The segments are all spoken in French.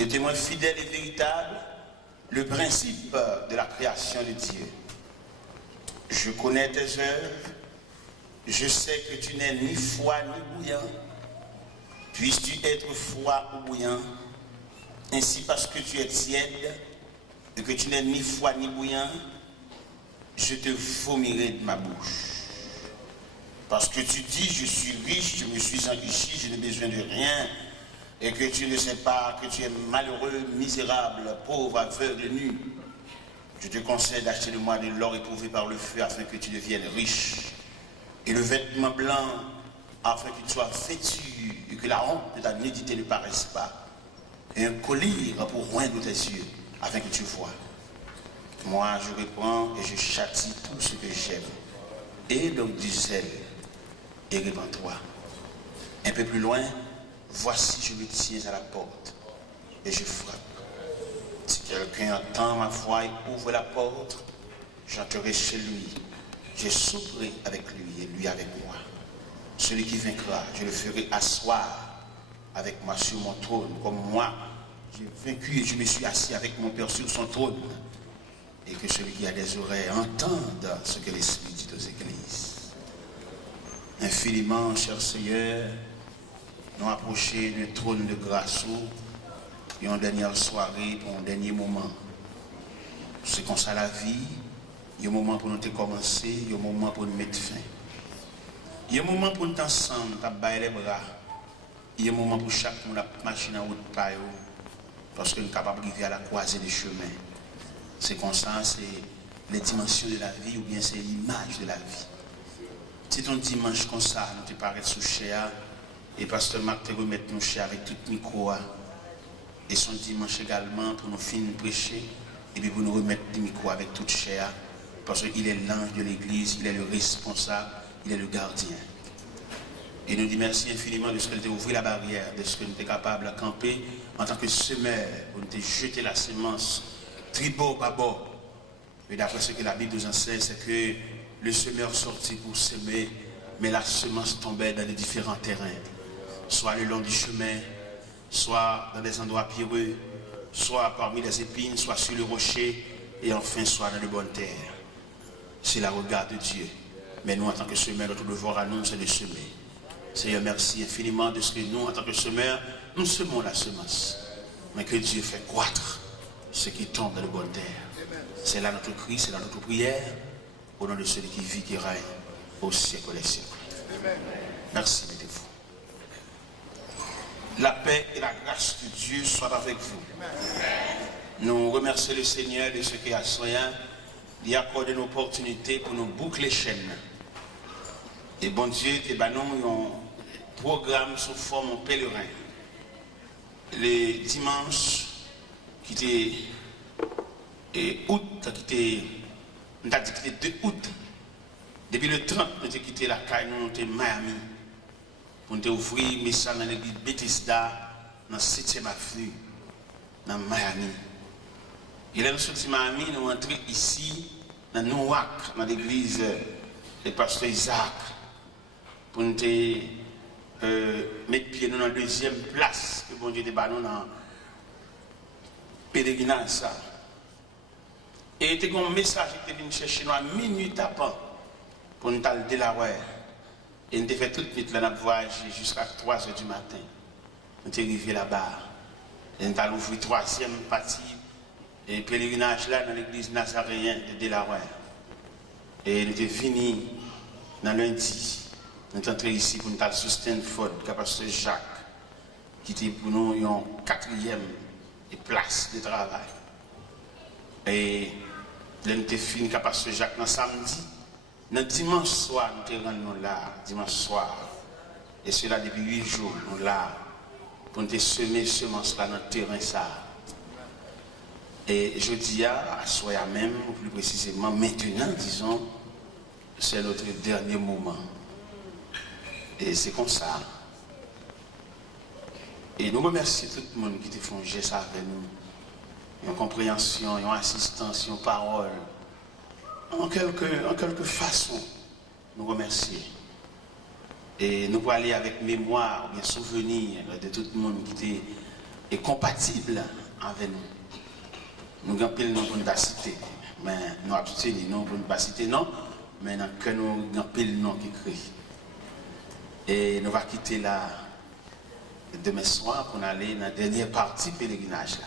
de témoin fidèle et véritable, le principe de la création de Dieu. Je connais tes œuvres, je sais que tu n'es ni froid ni bouillant. Puisses-tu être froid ou bouillant, ainsi parce que tu es tiède et que tu n'es ni froid ni bouillant, je te vomirai de ma bouche. Parce que tu dis, je suis riche, je me suis enrichi, je n'ai besoin de rien, et que tu ne sais pas que tu es malheureux, misérable, pauvre, aveugle, nu. Je te conseille d'acheter de moi de l'or éprouvé par le feu afin que tu deviennes riche, et le vêtement blanc afin que tu sois vêtu et que la honte de ta nudité ne paraisse pas, et un collier pour roindre tes yeux afin que tu vois. Moi, je reprends et je châtie tout ce que j'aime. Et donc du zèle et répands-toi. Un peu plus loin, voici je me tiens à la porte et je frappe. Si quelqu'un entend ma voix et ouvre la porte, j'entrerai chez lui. Je souperai avec lui et lui avec moi. Celui qui vaincra, je le ferai asseoir avec moi sur mon trône, comme moi, j'ai vaincu et je me suis assis avec mon Père sur son trône. Et que celui qui a des oreilles entende ce que l'Esprit dit aux églises. Infiniment, cher Seigneur, nous approchons du trône de grâce et en dernière soirée pour un dernier moment. C'est comme ça la vie, il y a un moment pour nous commencer, il y a un moment pour nous mettre fin. Il y a un moment pour nous ensemble, taper les bras. Il y a un moment pour chaque monde la machine en route par eux, parce que nous sommes capables d'arriver à la croisée des chemins. C'est comme ça, c'est les dimensions de la vie ou bien c'est l'image de la vie. Si ton dimanche comme ça, nous te paraît sous cher, et Pasteur Marc te remet nous cher avec tout le micro, et son dimanche également pour nous finir prêcher, et puis pour nous remettre le micro avec toute chair, parce qu'il est l'ange de l'église, il est le responsable, il est le gardien. Et nous dit merci infiniment de ce qu'il t'a ouvert la barrière, de ce qu'il était capable de camper en tant que semeur, pour nous jeter la semence, tribord, bâbord. Et d'après ce que la Bible nous enseigne, c'est que le semeur sortit pour semer, mais la semence tombait dans les différents terrains, soit le long du chemin, soit dans des endroits pierreux, soit parmi les épines, soit sur le rocher, et enfin soit dans de bonnes terres. C'est la regard de Dieu. Mais nous, en tant que semeurs, notre devoir à nous, c'est de semer. Seigneur, merci infiniment de ce que nous, en tant que semeurs, nous semons la semence. Mais que Dieu fait croître ce qui tombe dans de bonnes terres. C'est là notre cri, c'est là notre prière, au nom de celui qui vit, qui règne au siècle des siècles. Merci, mettez-vous. La paix et la grâce de Dieu soient avec vous. Nous remercions le Seigneur de ce qu'il a soin d'y accorder une opportunité pour nous boucler les chaînes. Et bon Dieu, nous avons un programme sous forme pèlerin. Les dimanches, qui était août, qui était 2 août, depuis le 30, nous avons quitté la caille, nous avons Miami, pour nous ouvrir mes salles dans l'église Bethesda, dans le 7e avenue, dans Miami. Et là, nous sommes Miami, nous sommes entrés ici, dans Newark, dans l'église du pasteur Isaac, pour nous mettre pied dans la 2e place que bon Dieu était dans le pèlerinage. Et il y a un message qui était venu chercher nous à minuit tapant pour nous aller de la rue. Et nous avons fait toute nuit là, voyage jusqu'à 3h du matin. Nous sommes arrivés là-bas. Et nous avons ouvert 3e partie et pèlerinage là dans l'église nazaréenne de Delaware. Et nous sommes venus dans lundi. Nous sommes entrés ici pour nous aller sur Stanford, le pasteur Jacques, qui était pour nous une 4e place de travail. Et nous avons fini avec le pasteur Jacques dans samedi. Dans dimanche soir, nous sommes rendus là, dimanche soir. Et cela depuis 8 jours, nous sommes là, pour nous semer semence là dans le terrain ça. Et je dis à soir même, ou plus précisément maintenant, disons, c'est notre dernier moment. Et c'est comme ça. Et nous remercions tout le monde qui te font geste avec nous. Une compréhension, une assistance, une parole. En quelque façon, nous remercions. Et nous pouvons aller avec mémoire, bien souvenir de tout le monde qui est compatible avec nous. Nous avons pile nom pour nous citer, mais nous abstenir non pour ne pas citer non, mais que nous avons pile nom qui écrit. Et nous allons quitter là demain soir pour aller dans la dernière partie pèlerinage là.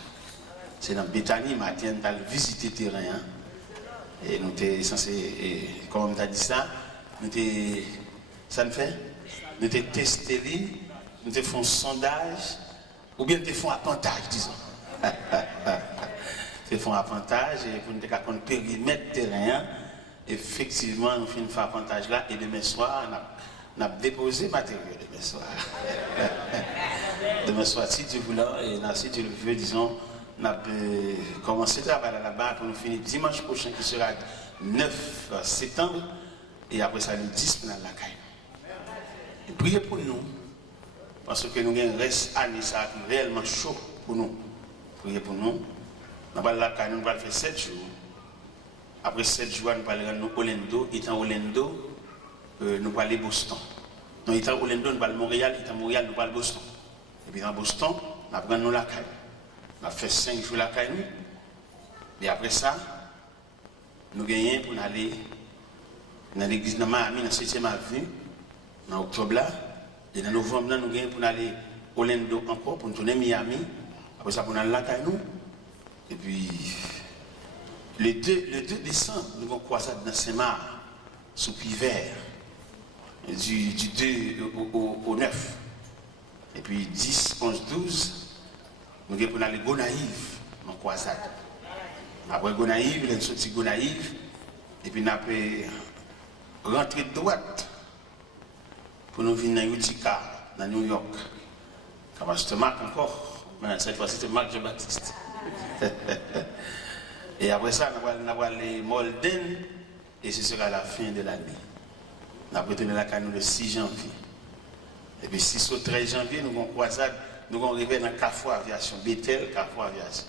C'est dans Bethanie matin, nous allons visiter le terrain. Hein? Et nous sommes censés, comme on a dit ça, ça nous fait, nous avons testé, nous avons fait un sondage, ou bien nous avons fait un appontage, disons. Nous avons fait un appontage, et pour nous avons fait un périmètre terrain. Effectivement, nous faisons un appontage là, et demain soir, nous avons déposé le matériel demain soir. Demain soir, si Dieu voulait, et si Dieu le veut, disons, on a commencé à travailler là-bas pour nous finir dimanche prochain qui sera 9 septembre et après ça le 10 pour la caille. Priez pour nous parce que nous avons un reste année ça qui est réellement chaud pour nous. Priez pour nous. Nous allons la caille, nous allons faire 7 jours. Après 7 jours, nous allons aller à Orlando. Étant Orlando, nous allons aller à Boston. Non, étant Orlando, nous allons aller à Montréal. Étant Montréal, nous allons aller à Boston. Et puis dans Boston, nous allons la caille. On a fait 5 jours la caille. Et après ça, nous gagnons pour aller dans l'église de Miami, dans la 7e avenue, en octobre là. Et dans novembre, là, nous gagnons pour aller à Orlando encore, pour nous tourner à Miami. Après ça, pour aller la caille. Et puis, le 2 décembre, nous allons croiser dans Saint-Marc, sous Puy Vert, du 2 au 9. Et puis 10, 11, 12. Nous avons pour aller à Gonaïve, en croisade. Après Gonaïve, nous avons sorti Gonaïve, et puis nous avons rentré de droite pour nous venir dans Utica, dans New York. Comme c'était Marc encore, mais cette fois c'était Marc Jean-Baptiste. Et après ça, nous allons aller à Molden, et ce sera la fin de l'année. Nous avons retourné la Canou le 6 janvier. Et puis 6 au 13 janvier, nous avons croisade. Nous allons arriver dans Carrefour Aviation, Bethel, Carrefour Aviation.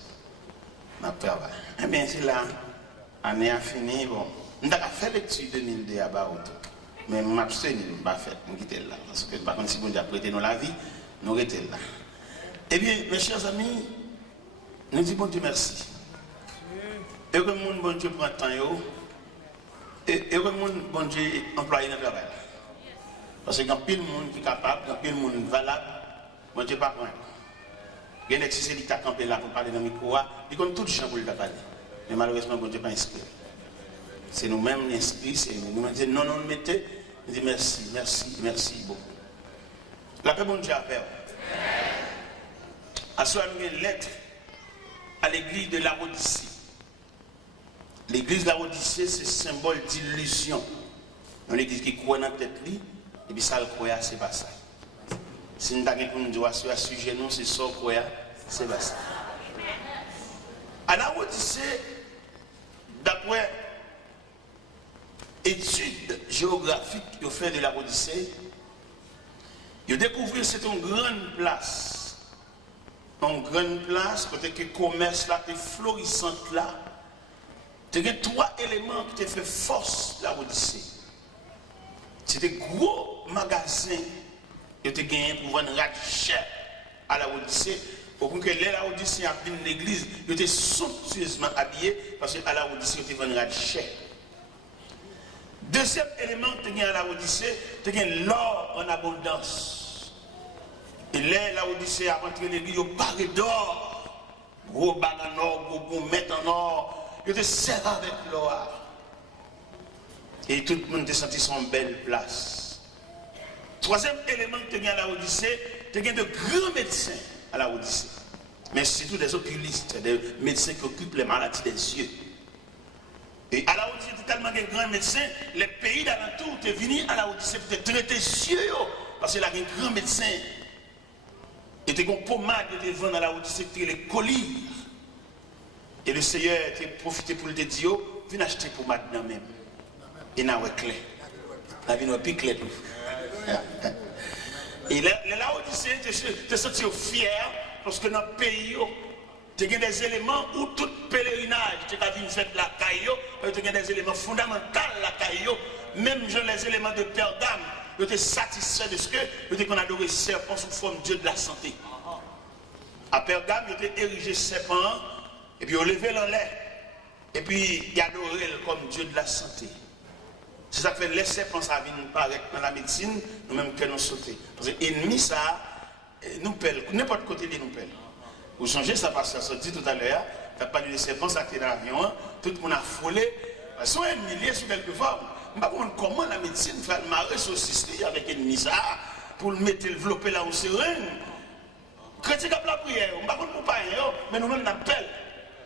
Eh bien, c'est là, l'année a fini, bon. Nous avons fait l'étude de 2002 à Baroto. Mais nous m'abstenons, nous n'avons pas fait, nous quittons là. Parce que par contre, si vous avez prêté nous la vie, nous restons là. Eh bien, mes chers amis, nous disons bon Dieu merci. Et que le monde, bon Dieu, prend le temps, et que le monde, bon Dieu, employé dans le travail. Parce qu'il y a pile de monde qui est capable, il y a pile de monde valable. Bon Dieu, pas point. Il y a un exercice qui a campé là pour parler dans le micro. Il compte tout le champ pour le parler. Mais malheureusement, bon Dieu, pas inscrit. C'est nous-mêmes inscrits, c'est nous disons non, non, mettez. Nous disons merci, merci, merci beaucoup. La paix, bon Dieu, a fait. À ce moment, nous avons une lettre à l'église de la Odyssée. L'église de la Odyssée, c'est symbole d'illusion. Une église qui croit dans la tête, et puis ça, le croit, c'est pas ça. Si nous avons pour nous dire sur le sujet, nous, c'est ça, quoi, c'est pas ça. À la Odyssée, d'après études géographiques qu'ils ont fait de la Odyssée, ils ont découvert que c'est une grande place. Une grande place, côté que le commerce là, est florissant là. Il y a 3 éléments qui ont fait force de la Odyssée. C'était gros magasins. Ils ont gagné pour vendre cher à la Odyssée. Pour que la Odyssée a venu l'église, ils étaient somptueusement habillés parce qu'à la Odyssée, ils ont vendu cher. Deuxième élément que tu as à la Odyssée, tu as l'or en abondance. Et là, la Odyssée a rentré l'église, ils ont parlé d'or. Gros bagues en or, gros gourmettes en or. Ils étaient serrés avec l'or. Et tout le monde a senti son belle place. Troisième élément que tu as à la Odyssée, tu as de grands médecins à la Odyssée. Mais surtout des oculistes, des médecins qui occupent les maladies des yeux. Et à la Odyssée, il y a tellement de grands médecins, les pays d'alentour sont venus à la Odyssée pour te traiter les yeux. Parce qu'il y a des grands médecins. Et tu as une pommade qui te vendent à la Odyssée, tu as les colliers. Et le Seigneur a profité pour le dire, viens acheter pommade même. Et n'a pas clair. La vie n'a pas clair tout. Et là, Odyssée, te senti fier parce que dans le pays, tu as des éléments où tout pèlerinage, tu as vu faire la caillou, tu as des éléments fondamentaux la caillou, même les éléments de père d'âme, tu es satisfait de ce que tu qu'on adore serpent sous forme de Dieu de la santé. À Pergame, il était érigé serpent, et puis on levé l'en l'air. Et puis il adorait comme Dieu de la santé. C'est ça que fait les serpents, ça vient paraître dans la médecine, nous-mêmes que nous sauter. Parce que l'ennemi, ça, nous pèle, n'importe côté de nous pèle. Vous changez ça parce que ça dit tout à l'heure, tu n'as pas dit les serpents, ça qui est dans l'avion, tout le monde a frôlé. Soit ennemi lié sur quelque forme. Je ne sais pas comment la médecine fait le marrer saucisse avec l'ennemi, ça, pour le mettre, développer là où c'est rien. Chrétien qui a la prière, on ne sait pas mais nous-mêmes nous appelons.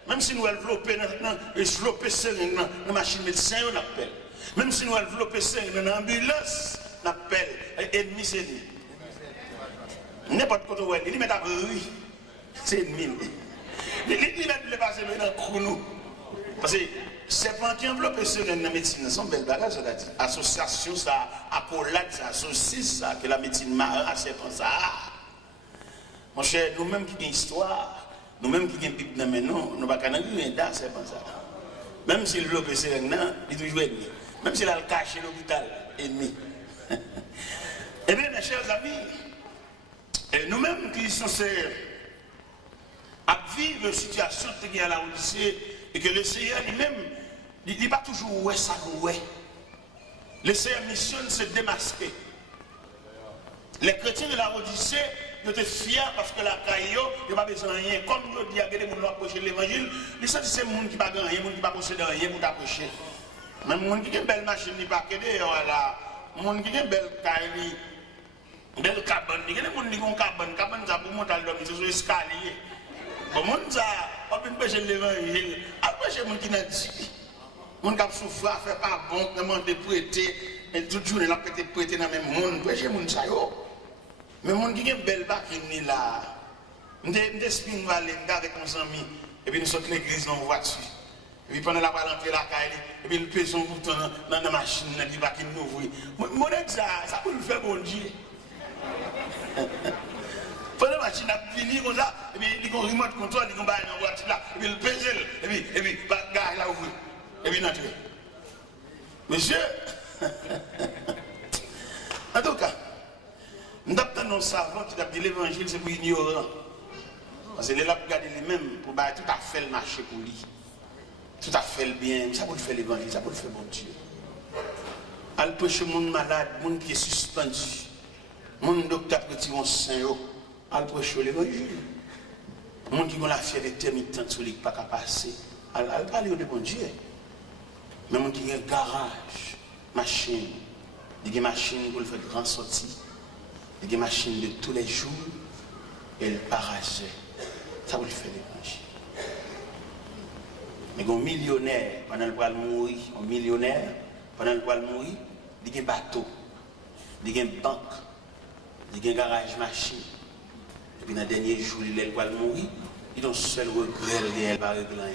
Même si nous développons dans la machine médecin, on appelle. Même si nous développons dans l'ambulance, on appelle. Ennemi, c'est ennemi. N'importe quoi, il met à oui. C'est ennemi. Il met le passer dans le chrono. Parce que c'est pas qui enveloppe dans la médecine, c'est une belle bagage, ça dit. Association, ça, accolade, ça, saucisse, ça, que la médecine marre, c'est pas ça. Mon cher, nous-mêmes qui avons histoire, nous-mêmes qui avons Bible, nous ne pouvons pas rien dans c'est pas ça. Même si le lopé c'est un il est toujours ennemi. Même s'il a le caché l'hôpital, ennemi. Eh bien, mes chers amis, nous-mêmes qui sommes censés vivre une situation qui est à la Odyssée et que le Seigneur lui-même, il n'est pas toujours ouais ça nous ouais. Le Seigneur missionne se démasquer. Les chrétiens de la Odyssée, ils étaient fiers parce que la caillou, ils n'ont pas besoin de rien. Comme nous disons, les gens qui approcher l'évangile, ils sont ces gens qui n'ont pas rien, les gens qui n'ont pas possédé rien pour t'approcher. Même les gens qui ont une belle machine, ils n'ont pas qu'aider, voilà. Les gens qui ont une belle caille, une belle cabane, il y a des gens qui ont une cabane, ça pour monter à l'homme, c'est sur l'escalier. Bon, les gens qui ont empêché l'évangile, empêcher les gens qui n'ont dit. Les gens qui ont souffert, fait pas bon, demandent de prêter, et toute journée, ils ont prêté dans le même monde, empêcher les gens qui ont. Mais mon qui est belle bac qui là, nous sommes allés avec nos amis, et puis nous sommes l'église dans la voiture. Et puis pendant la balle entrer la caille, et puis nous pesons un bouton dans la machine, qui va nous ouvrir. Mon ça peut le faire bon Dieu. Pendant la machine a fini comme ça, et puis il y a un remote control, il y a un voiture là, et puis il pèse, et puis la gare là ouvrir. Et puis nous entrer. Monsieur, en tout cas, nous avons un savant qui a dit l'évangile, c'est pour ignorant. Parce que les gens regardent les-mêmes pour tout à fait le marché pour lui. Tout à fait le bien. Ça pour le faire l'évangile, ça pour le faire bon Dieu. Al prêcher les gens malades, les gens qui sont suspendus, les gens docteurs qui ont saint, al prêcher l'évangile. Les gens qui ont la fièvre intermittente sur les pas qu'à passer. Al parler de bon Dieu. Mais les gens qui ont un garage, machine, des machines pour le faire grand sortie. Il y a des machines de tous les jours et le parasite. Ça vous le fait l'évangile. Mais un millionnaire, pendant le poil mourir, un millionnaire, pendant le poil mourir, il y a un bateau, il y a une banque, il y a un garage machine. Et puis dans le dernier jour, il est poil mourir, il a un seul regret, il va régler rien.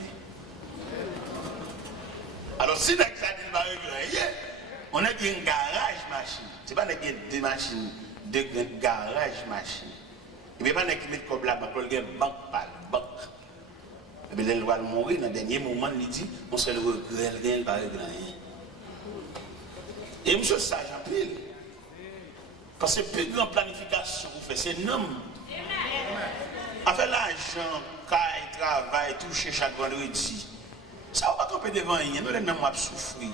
Alors si ça il va régler rien, on a dit un garage machine. Ce n'est pas des machines. De garage machine. Il n'y a pas de qui met comme là, il y a une banque par banque. Et bien, il va mourir dans le dernier moment, il dit, on se le regret, il va régler rien. Et monsieur sage en pile. Parce que plus grande planification vous faites, c'est un homme. Avec l'argent, caille, travail, toucher chaque vendredi. Ça va pas camper devant rien, nous les hommes vont souffrir.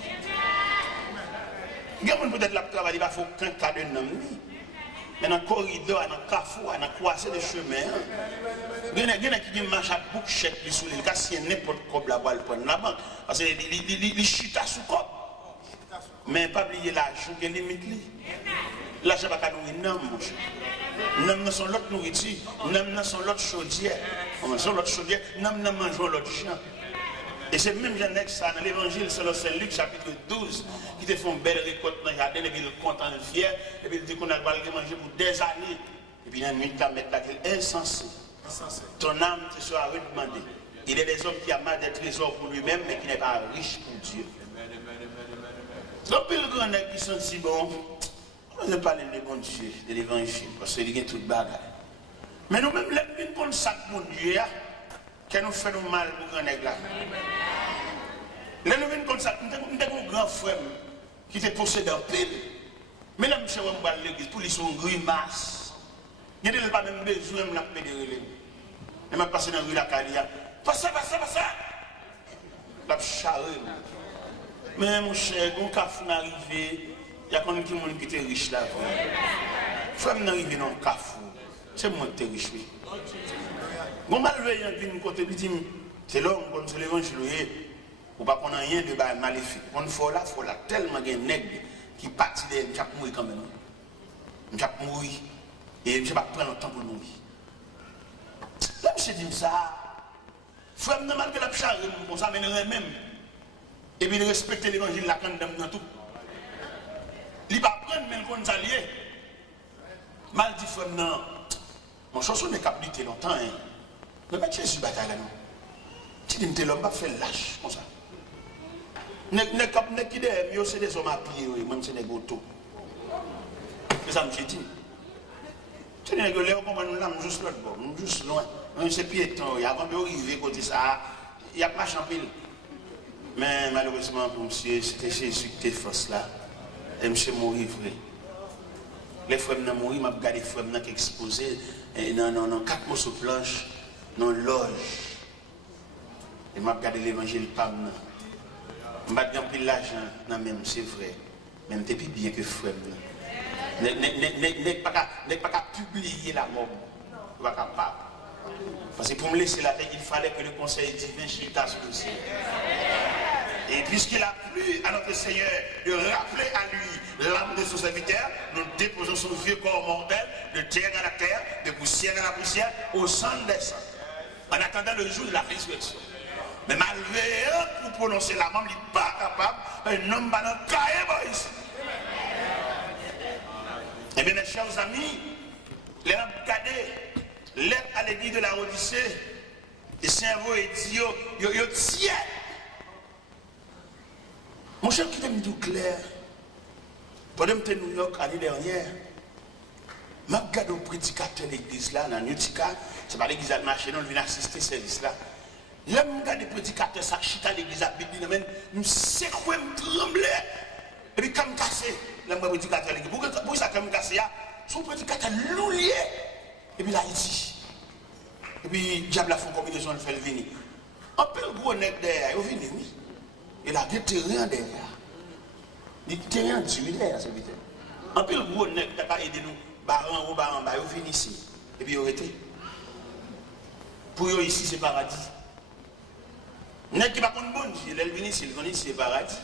Il y a peut-être là travail, il va faut qu'un cas de homme. Mais dans le corridor, dans le carrefour, dans le croisé de chemin, il y a qui marche à bouc chèque sur le cas si n'importe quoi la balle prendre la banque. Parce que les chute à sous cop. Mais pas oublier l'argent qui est limite. L'argent va pas nourrir non, mon cher. Nous sommes l'autre nourriture, nous sommes l'autre chaudière. Nous sommes l'autre chaudière, nous mangeons l'autre champ. Et c'est même Jean ça dans l'évangile selon Saint Luc chapitre 12 qui te font belle récolte dans le jardin et puis ils content fier et puis ils disent qu'on a pas manger pour des années et puis la nuit tu mettre la insensé. Ton âme te sera redemandée. Il y a des hommes qui ont mal des trésors pour lui-même mais qui n'est pas riche pour Dieu. Donc les grands qui sont si bons, on ne parle de bon Dieu, de l'évangile parce qu'il y a toute bagarre. Mais nous-mêmes les nous prendre ça pour Dieu. Qui nous fait mal pour grand nègre là. Là, nous venons comme ça, nous avons un grand frère qui était possédé en pile. Mais là, monsieur, on va à l'église pour lui son grimace. Il n'y a pas même besoin de la pédérer. Et m'a passé dans la rue la Calia. Passez. La charré. Mais mon cher, quand Cafou est arrivé, il y a quand même qui était riche là. Frère est arrivé dans le Cafou. C'est moi qui suis riche. Bon, malgré un peu côté dit, c'est l'homme, c'est l'évangile. Ou pas qu'on a rien de maléfique. On faut là, tellement de nègres qui partent de m'chap mourir quand même. M'chap mourir. Et je ne vais pas prendre le temps pour mourir. Là, je dis ça. Frère, malgré la charge, on s'amènerait même. Et puis, de respecter l'évangile, la condamne dans tout. Il ne va pas prendre, mais il va s'allier. Mal dit, frère, non. Mon chanson n'est qu'à lutter longtemps. Mais pas Jésus bataille là, non. Tu dis, tu l'homme pas fait lâche, comme ça. Ne qui est, c'est des hommes à pied, même c'est des gâteaux. C'est ça que je dis. Tu dis que là, comment nous l'avons juste l'autre bord, nous juste loin. C'est piéton, avant d'arriver côté ça, il y a pas champil. Mais malheureusement pour monsieur, c'était Jésus qui était force là. Et monsieur mourir vrai. Les frères m'ont mouru, m'a regardé les frères qui exposé non 4 mots sur planche, non loge. Et m'a regardé l'évangile pas maintenant. M'a gagné l'argent, non même c'est vrai. Même t'es plus bien que frère. N'est pas qu'à publier la mort. Pas capable. Parce que pour me laisser la tête, il fallait que le conseil divin chita sur le ciel. Et puisqu'il a plu à notre Seigneur de rappeler à lui l'âme de son serviteur, nous déposons son vieux corps mortel de terre à la terre, de poussière à la poussière, au centre des sangs, en attendant le jour de la résurrection. Mais malgré eux, pour prononcer la mort, il n'est pas capable, un homme va dans le cahier ici. Eh bien, mes chers amis, les hommes cadets, lettre à l'église de la Odyssée, et cerveau et dit, yo tiens. Mon cher, qui t'aime tout clair, pendant que New York l'année dernière, je regarde au prédicateur de l'église là, dans Utica, c'est pas l'église de marché, non, je viens assister à ce service là. Là, je regarde le prédicateur, ça chita l'église à Bible, je sais quoi, je tremble. Et puis, quand je casse, là, je prédicateur, pour ça, quand je casse, son prédicateur loulier. Et puis là, il dit. Et puis, diable a fait une combinaison, il fait le venir. Un peu le gros nec derrière, il vient, oui. Il a des terrains derrière. Des terrains tués derrière, c'est vite. Un peu le gros nec qui n'a pas aidé nous, baran ou baran, il vient ici. Et puis, il a été. Pour eux, ici, c'est paradis. Nec qui va contre bon Dieu, il vient ici, il vient ici, c'est paradis.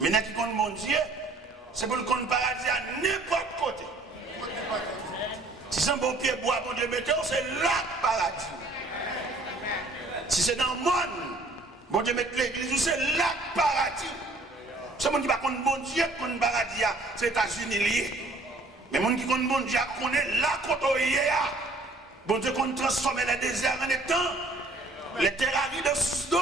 Mais nec qui contre bon Dieu, c'est pour le compte paradis à n'importe côté. Si c'est un bon pied bois, bon Dieu, mettez, c'est là le paradis. Si c'est dans le monde, bon Dieu, mettez l'église, c'est là le paradis. C'est le monde qui va contre bon Dieu, contre le paradis, c'est les États-Unis liés. Mais le monde qui contre bon Dieu, connaît là côté bon Dieu, qu'on transforme les déserts en étang, les terres arides en source d'eau.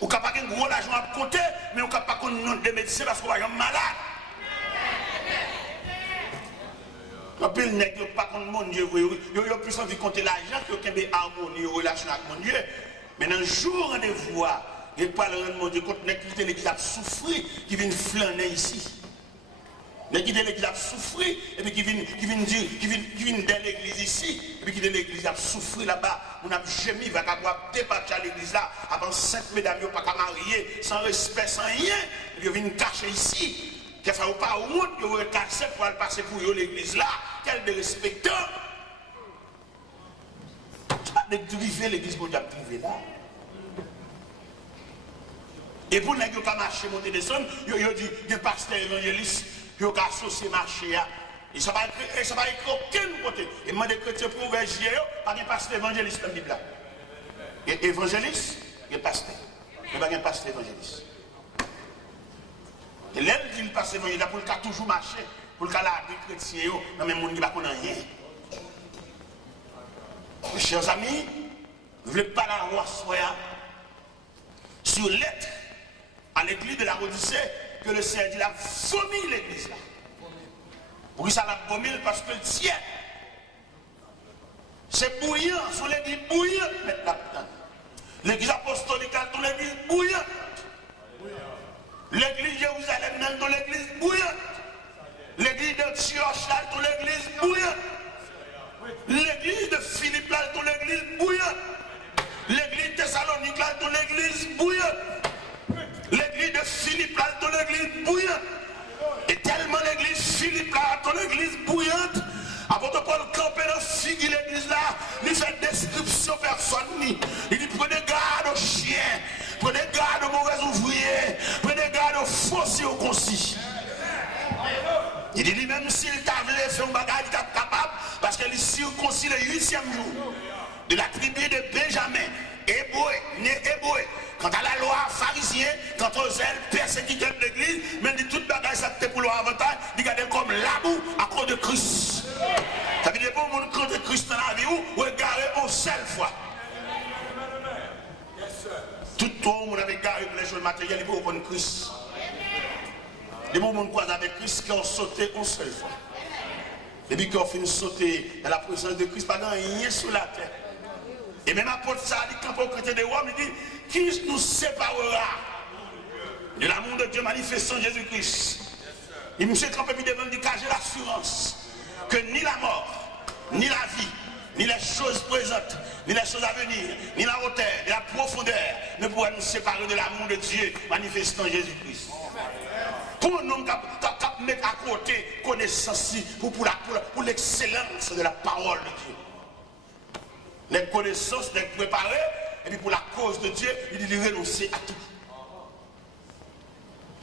Ou n'a pas un gros argent à côté, mais on n'a pas un nom de médecin parce qu'on est malade. Un peu le nègre, pas contre mon Dieu, il a plus envie de compter l'argent que qu'il y ait harmonie, relation avec mon Dieu. Mais dans le jour de voir, il n'y a pas le mon Dieu, contre l'église qui a souffert, qui vient flâner ici. L'église qui a souffert, et puis qui vient dans l'église ici, et puis qui de l'église a souffert là-bas. On a gémi, il va avoir débattu à l'église là, avant 5 mesdames, il n'y a pas qu'à marier, sans respect, sans rien, et puis il vient cacher ici. Qu'il ne faut pas honte, il va cacher pour aller passer pour l'église là, quel de respectant. C'est pas de priver l'église pour dire priver là. Et pour les gens qui ont marché, monter des sommes, il dit, il y a un pasteur évangéliste, il y a un associé marché. Et ça va être aucun côté. Et moi, des chrétiens pour ouvrir J.E., pas un pasteur évangéliste dans la Bible là. Il y a évangéliste, il y a pasteur. Il n'y a pas un pasteur évangéliste. Et là, il dit le pasteur évangéliste pour le cas toujours marcher, pour le cas là, les chrétiens, dans le même monde qui ne va connaître rien. Mes chers amis, vous ne voulez pas la roi soya sur lettre à l'église de la Odyssée que le Seigneur dit a vomi l'église là. Pourquoi ça l'a vomi? Parce que le ciel, c'est bouillant, sur l'église bouillante maintenant. L'église apostolique dans l'église bouillante. L'église Jérusalem dans l'église bouillante. L'église de Antioche dans l'église bouillante. L'église de Philippe dans personne. Il dit prenez garde aux chiens, prenez garde aux mauvais ouvriers, prenez garde aux fonciers au concis. Il dit même s'il t'avait fait un bagage, il est capable, parce qu'il circoncis le 8e jour de la tribu de Benjamin, né hébreu. Quant à la loi pharisien, quant aux ailes persécuteurs de l'église, même dit toute bagage ça c'était pour leur avantage, il regarde comme l'abou à cause de Christ. Ça veut dire pour mon cause de Christ dans la vie ou regarder une seule fois. Tout le monde avait garé pour les choses matérielles pour prendre Christ. Les moments où on avec Christ qui ont sauté une seule fois. Depuis qu'on finit de sauter dans la présence de Christ, pas rien sur la terre. Et même apôtre ça dit quand on chrétien de Rome, il dit qui nous séparera de l'amour de Dieu manifesté en Jésus-Christ. Il me s'est campé devant lui car j'ai l'assurance que ni la mort, ni la vie, ni les choses présentes, ni les choses à venir, ni la hauteur, ni la profondeur ne pourra nous séparer de l'amour de Dieu manifesté en Jésus-Christ. Pour un homme qui mettre à côté connaissance pour l'excellence de la parole de Dieu. Les connaissances, les préparer, et puis pour la cause de Dieu, il dit renoncer à tout.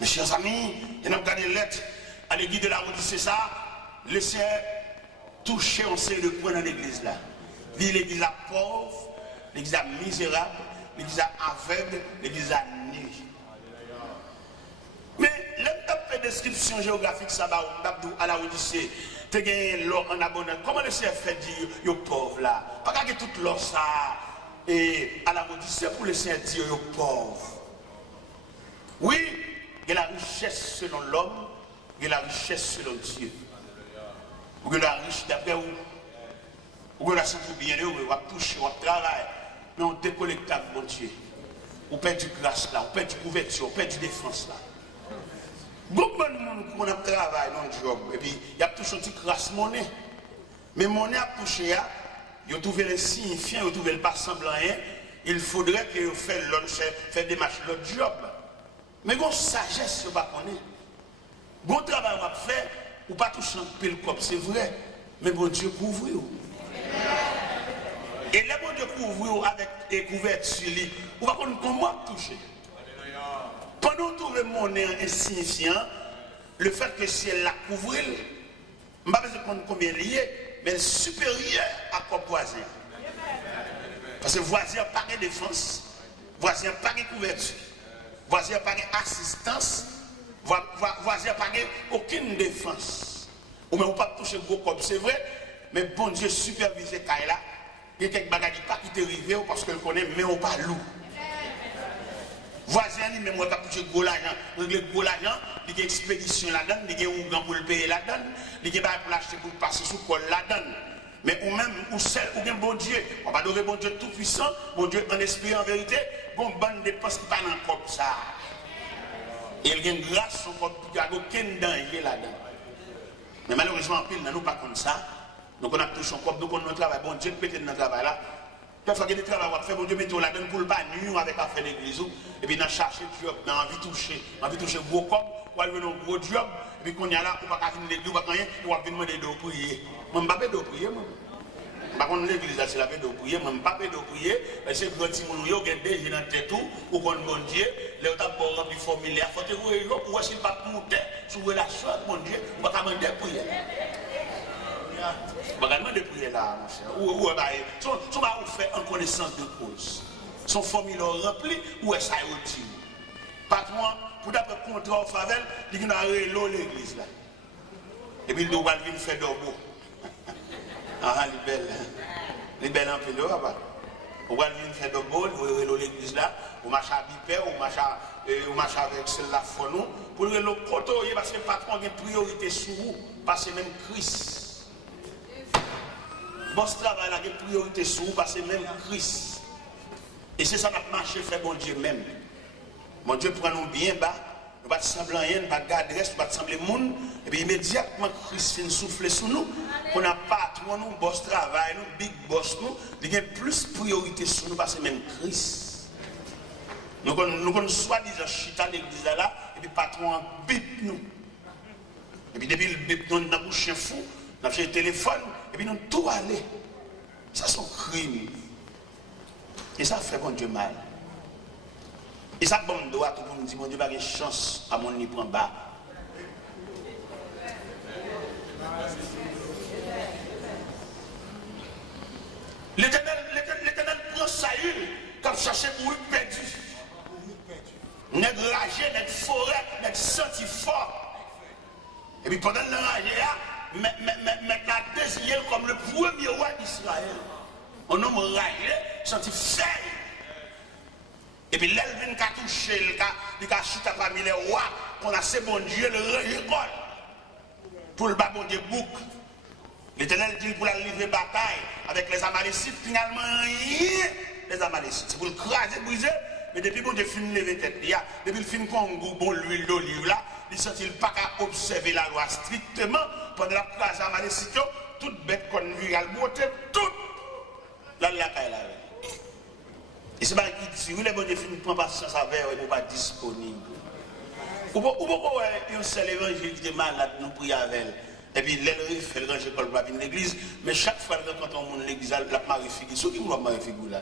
Mes chers amis, il a regardé les lettres à l'église de la Odyssée, ça, laissez toucher on sait le point dans l'église là. L'église là pauvre, l'église là misérable, l'église là aveugle, l'église là nue. Mais la description géographique ça va à la Odyssée. Tu as l'or en abondance. Comment le Seigneur fait dire aux pauvres là? Pas que toute l'or ça et à la Odyssée pour le Seigneur dire aux pauvres. Oui, il y a la richesse selon l'homme, il y a la richesse selon Dieu. Ou il y a la richesse d'après où? Ou il y a la santé bien heureux, on va toucher, on va travailler, mais on décollecte avec mon Dieu. On perd du grâce là, on perd du couverture, on perd du défense là. Beaucoup de monde qui a travaillé dans le job, et puis il y a touché un petit crasse monnaie. Mais monnaie a touché, il a trouvé le signifiant, il a trouvé le pas semblant rien. Il faudrait que vous fassiez des marches l'autre job. Mais bon, sagesse, vous ne pas connaître. Bon travail à faire, ou pas toucher un pile comme c'est vrai. Mais bon Dieu couvre. Et là, bon Dieu couvre avec des couvertures, vous ne pas connaître comment toucher. Pendant tout le monde est insignifiant, le fait que si elle la couvre, je ne sais pas combien lié, mais supérieur à quoi voisin. Parce que voisin n'a pas de défense, voisin n'a pas de couverture, voisin n'a pas d'assistance, voisin n'a pas aucune défense. Ou même pas toucher gros comme c'est vrai, mais bon Dieu supervise ces cas-là, il y a quelques bagages qui te arrivent parce que le connaît, mais on pas loup. Voisin, même moi, qui a gros l'argent, gros l'argent, il y a une expédition là-dedans, il y a un ougan pour le payer là-dedans, il y a pour l'acheter pour passer sous col là-dedans. Mais ou même, ou seul, ou bien bon Dieu, on va adorer bon Dieu tout puissant, bon Dieu en esprit en vérité, bon bande de dépenses qui pas dans le corps ça. Et il y a une grâce sur le corps, il n'y a aucun danger là-dedans. Mais malheureusement, pile, nous pas comme ça. Donc on a touché son corps, donc on a travail, bon Dieu peut-être dans le travail là. Parfois, il y a des travaux à faire, bon Dieu, mettez là-dedans pour le pas nu avec affaire l'église. Et puis, dans chercher job, dans envie de toucher gros comme, ou aller dans un gros job, et puis, quand il y a là, on va pas venir l'église, on va rien, on va venir demander de prier. Moi, je ne vais pas de prier, moi. Par contre, l'église, c'est la paix de prier, moi, je ne vais pas de prier, parce que quand il y a des gens dans tête tout, ou qu'on bon Dieu, les autres ont rempli formulaire, il faut que vous pour essayer de pas monter sur la relation avec mon Dieu, on va pas demander de prier. Je vais demander de prier là, mon cher. Son va vous faire en connaissance de cause. Son formulaire rempli, ou est-ce qu'il y a utile? Patron, pour d'après contrat au Favel, il y a l'église là. Et puis il doit venir faire d'orbeau. Ah, il est belle en peu là, papa. On va venir faire d'orbeau, il va l'église là, on marche à Bipé, on marche avec celle-là, pour le côté, parce que le patron a une priorité sur vous, parce que même Christ. Bon, ce travail a une priorité sur vous, parce que même Christ. Et c'est ça qui marche, fait bon Dieu même. Mon Dieu prend nous bien bas, nous ne pas sembler rien, nous ne pas garder reste, nous ne pas sembler monde, et puis immédiatement Christ vient souffler sur nous, qu'on n'a pas trop nous, boss travail, nous, big boss nous, il y a plus de priorité sur nous, parce que même Christ. Nous avons soi-disant chita l'église là, et puis patron bip nous. Et puis depuis le bip nous, nous avons chien fou, nous avons le téléphone, et puis nous tout aller. Ça c'est un crime. Et ça fait bon Dieu mal. Et ça bon droit tout le monde dit mon Dieu pas de chance à mon ni prend bas. L'Éternel prend Saül comme chercher pour lui perdu. Nègre ragé, nègre forêt, nègre senti fort. Et puis pendant le ragé, maintenant désigné comme le premier roi d'Israël. Un homme ragé, senti faible. Et puis l'Elvin qui a touché, il a chuté parmi les rois, qu'on a ce bon Dieu, le récolte. Pour le bas bon Dieu bouc. L'Éternel dit pour la livrer bataille avec les Amalécites, finalement rien. Les Amalécites, c'est pour le craser, briser. Mais depuis bon Dieu finit lever tête, depuis le fin qu'on bon l'huile d'olive là, il ne sent pas qu'à observer la loi strictement pendant la craser Amalécites, toute bête qu'on vit à beauté, toute la caille là. Et c'est pas qui dit, si vous les bon Dieu finit prend patience avec vous, il n'est pas disponible. Ou pourquoi un seul évangile qui est malade, nous prions avec elle. Et puis, l'élève fait le ranger pour venir l'église, mais chaque fois quand on monte l'église, la marie figure. Ceux qui m'ont marie figure là.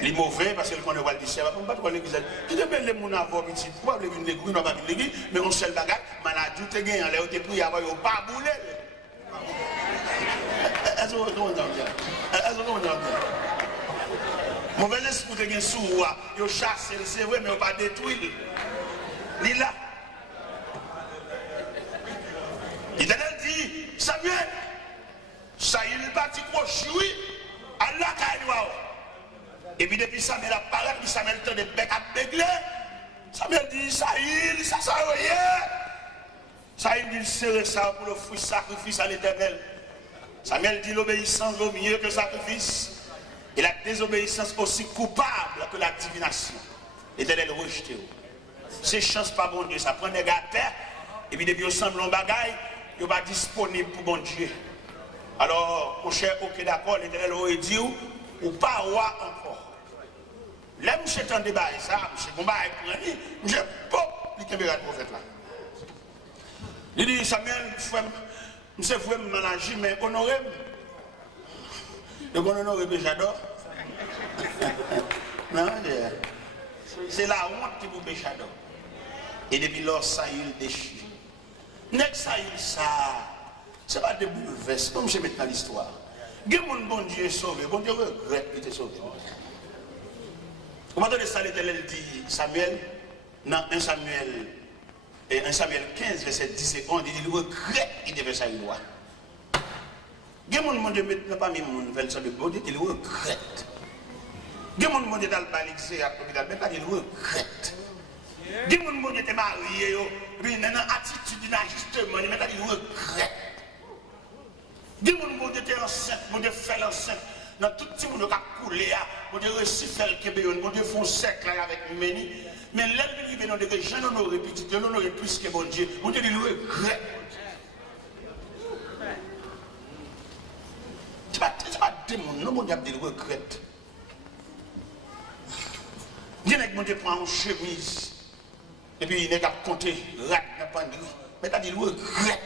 Il est mauvais parce qu'il connaît le lycée, on ne peut pas l'église. Il est bien les gens avoir petit, pourquoi vous venir l'église, vous n'avez pas venir l'église, mais on seul bagage, malade, tout est gagné, on est prié avant, il n'y a pas boulé. Est-ce que vous comprenez? Est-ce que vous comprenez? Mauvais esprit qui est sous, il chasse, c'est vrai, mais il ne pas détruire. Il est là. L'Éternel dit, Samuel, Saül bâtit crochet, Allah kaïwa. Et puis depuis Samuel apparaît, puis Samuel tend des becs à bégler. Samuel dit, Saül, ça rien. Saül dit, serrer ça pour le sacrifice à l'Éternel. Samuel dit, l'obéissance vaut mieux que le sacrifice. Et la désobéissance aussi coupable que la divination. L'Éternel rejeté. C'est chance pas bon Dieu, ça prend des gars à terre, et puis depuis ensemble en bagaille, il n'est pas disponible pour bon Dieu. Alors, mon cher, ok d'accord, l'Éternel aurait dit, ou pas roi encore. Là, je suis en débat, ça, je suis combat avec lui, je suis pas, il est le prophète là. Il dit, Samuel, je sais que me mélanger, mais honoré. Donc, on honore, j'adore. Non, c'est la honte qui vous péchador. Et depuis lors, Saül déchire. N'est-ce Saül ça? C'est pas de bouleverse, comme je mets dans l'histoire. Bon Dieu est sauvé, bon Dieu regrette qu'il était sauvé. Comment donner ça, l'Éternel dit Samuel, dans 1 Samuel 15, verset 10 et 11, il regrette qu'il devait ça une loi. Bon Dieu maintenant pas mis mon veille sur le bon Dieu, il regrette. Bon Dieu dans le balixé à l'hôpital, maintenant il regrette. Des gens qui étaient mariés, ils ont une attitude d'inajustement, maintenant ils regrettent. Des gens qui étaient enceintes, qui ont fait l'enceinte, dans tout le monde qui a coulé, qui ont réussi à faire le Québec, qui ont fait un cercle avec Méni. Mais l'ennemi qui vient de dire, j'en aurais petit, j'en aurais plus que bon Dieu, on dit qu'ils regrettent. Ce n'est pas des gens, non, mon Dieu, ils regrettent. Il y a des gens qui prennent une chemise. Et puis, il n'a pas compté, rat, n'a pas dit. Mais il a dit, le regret.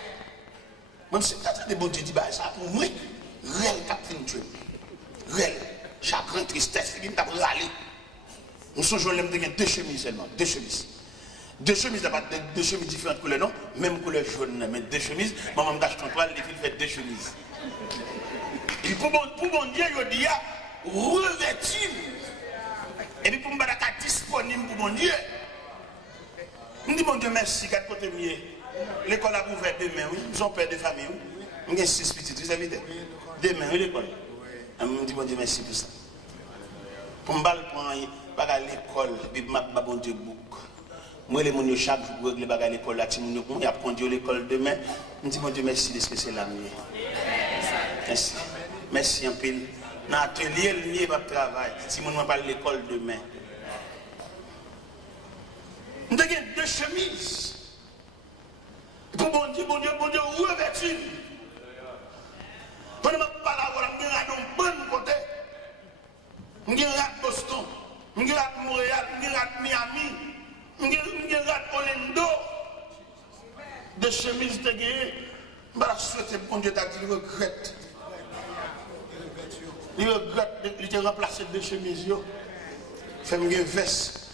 Même si c'est des bons dieux, ça pour moi, réel, Catherine Dieu. Réel, chagrin, tristesse, il n'a pas râlé. Nous sommes joués, nous avons deux chemises seulement, deux chemises. Deux chemises, il n'y a pas deux chemises différentes couleurs, non? Même couleur jaune, mais deux chemises. Maman me cache ton toile, les filles font deux chemises. Et puis, pour mon Dieu, il dit, revêtir. Et puis, pour me battre disponible pour mon Dieu. Je dis mon Dieu merci, quatre côtés mieux. L'école a ouvert demain, oui. Nous sommes père de famille, oui. Nous avons 6 petits, vous savez. Demain, oui, l'école. Je dis mon Dieu merci pour ça. Pour me battre pour l'école, et puis je bon Dieu bouc. Moi, les gens chaque jour, je vais à l'école, je apprends à l'école demain. Je dis mon Dieu merci de ce que c'est là. Merci. Merci un peu. Dans l'atelier, le va travailler. Si je parle de l'école demain. Nous avons deux chemises. Pour bon Dieu, revêtu. Quand je parle à vous, je vais un bon côté. Je vais à Boston, je vais à Montréal, je vais à Miami, je vais à Orlando. Deux chemises de guerre. Je vais souhaiter bon Dieu, il regrette. Il regrette il te remplacé de chemises. Fait une veste.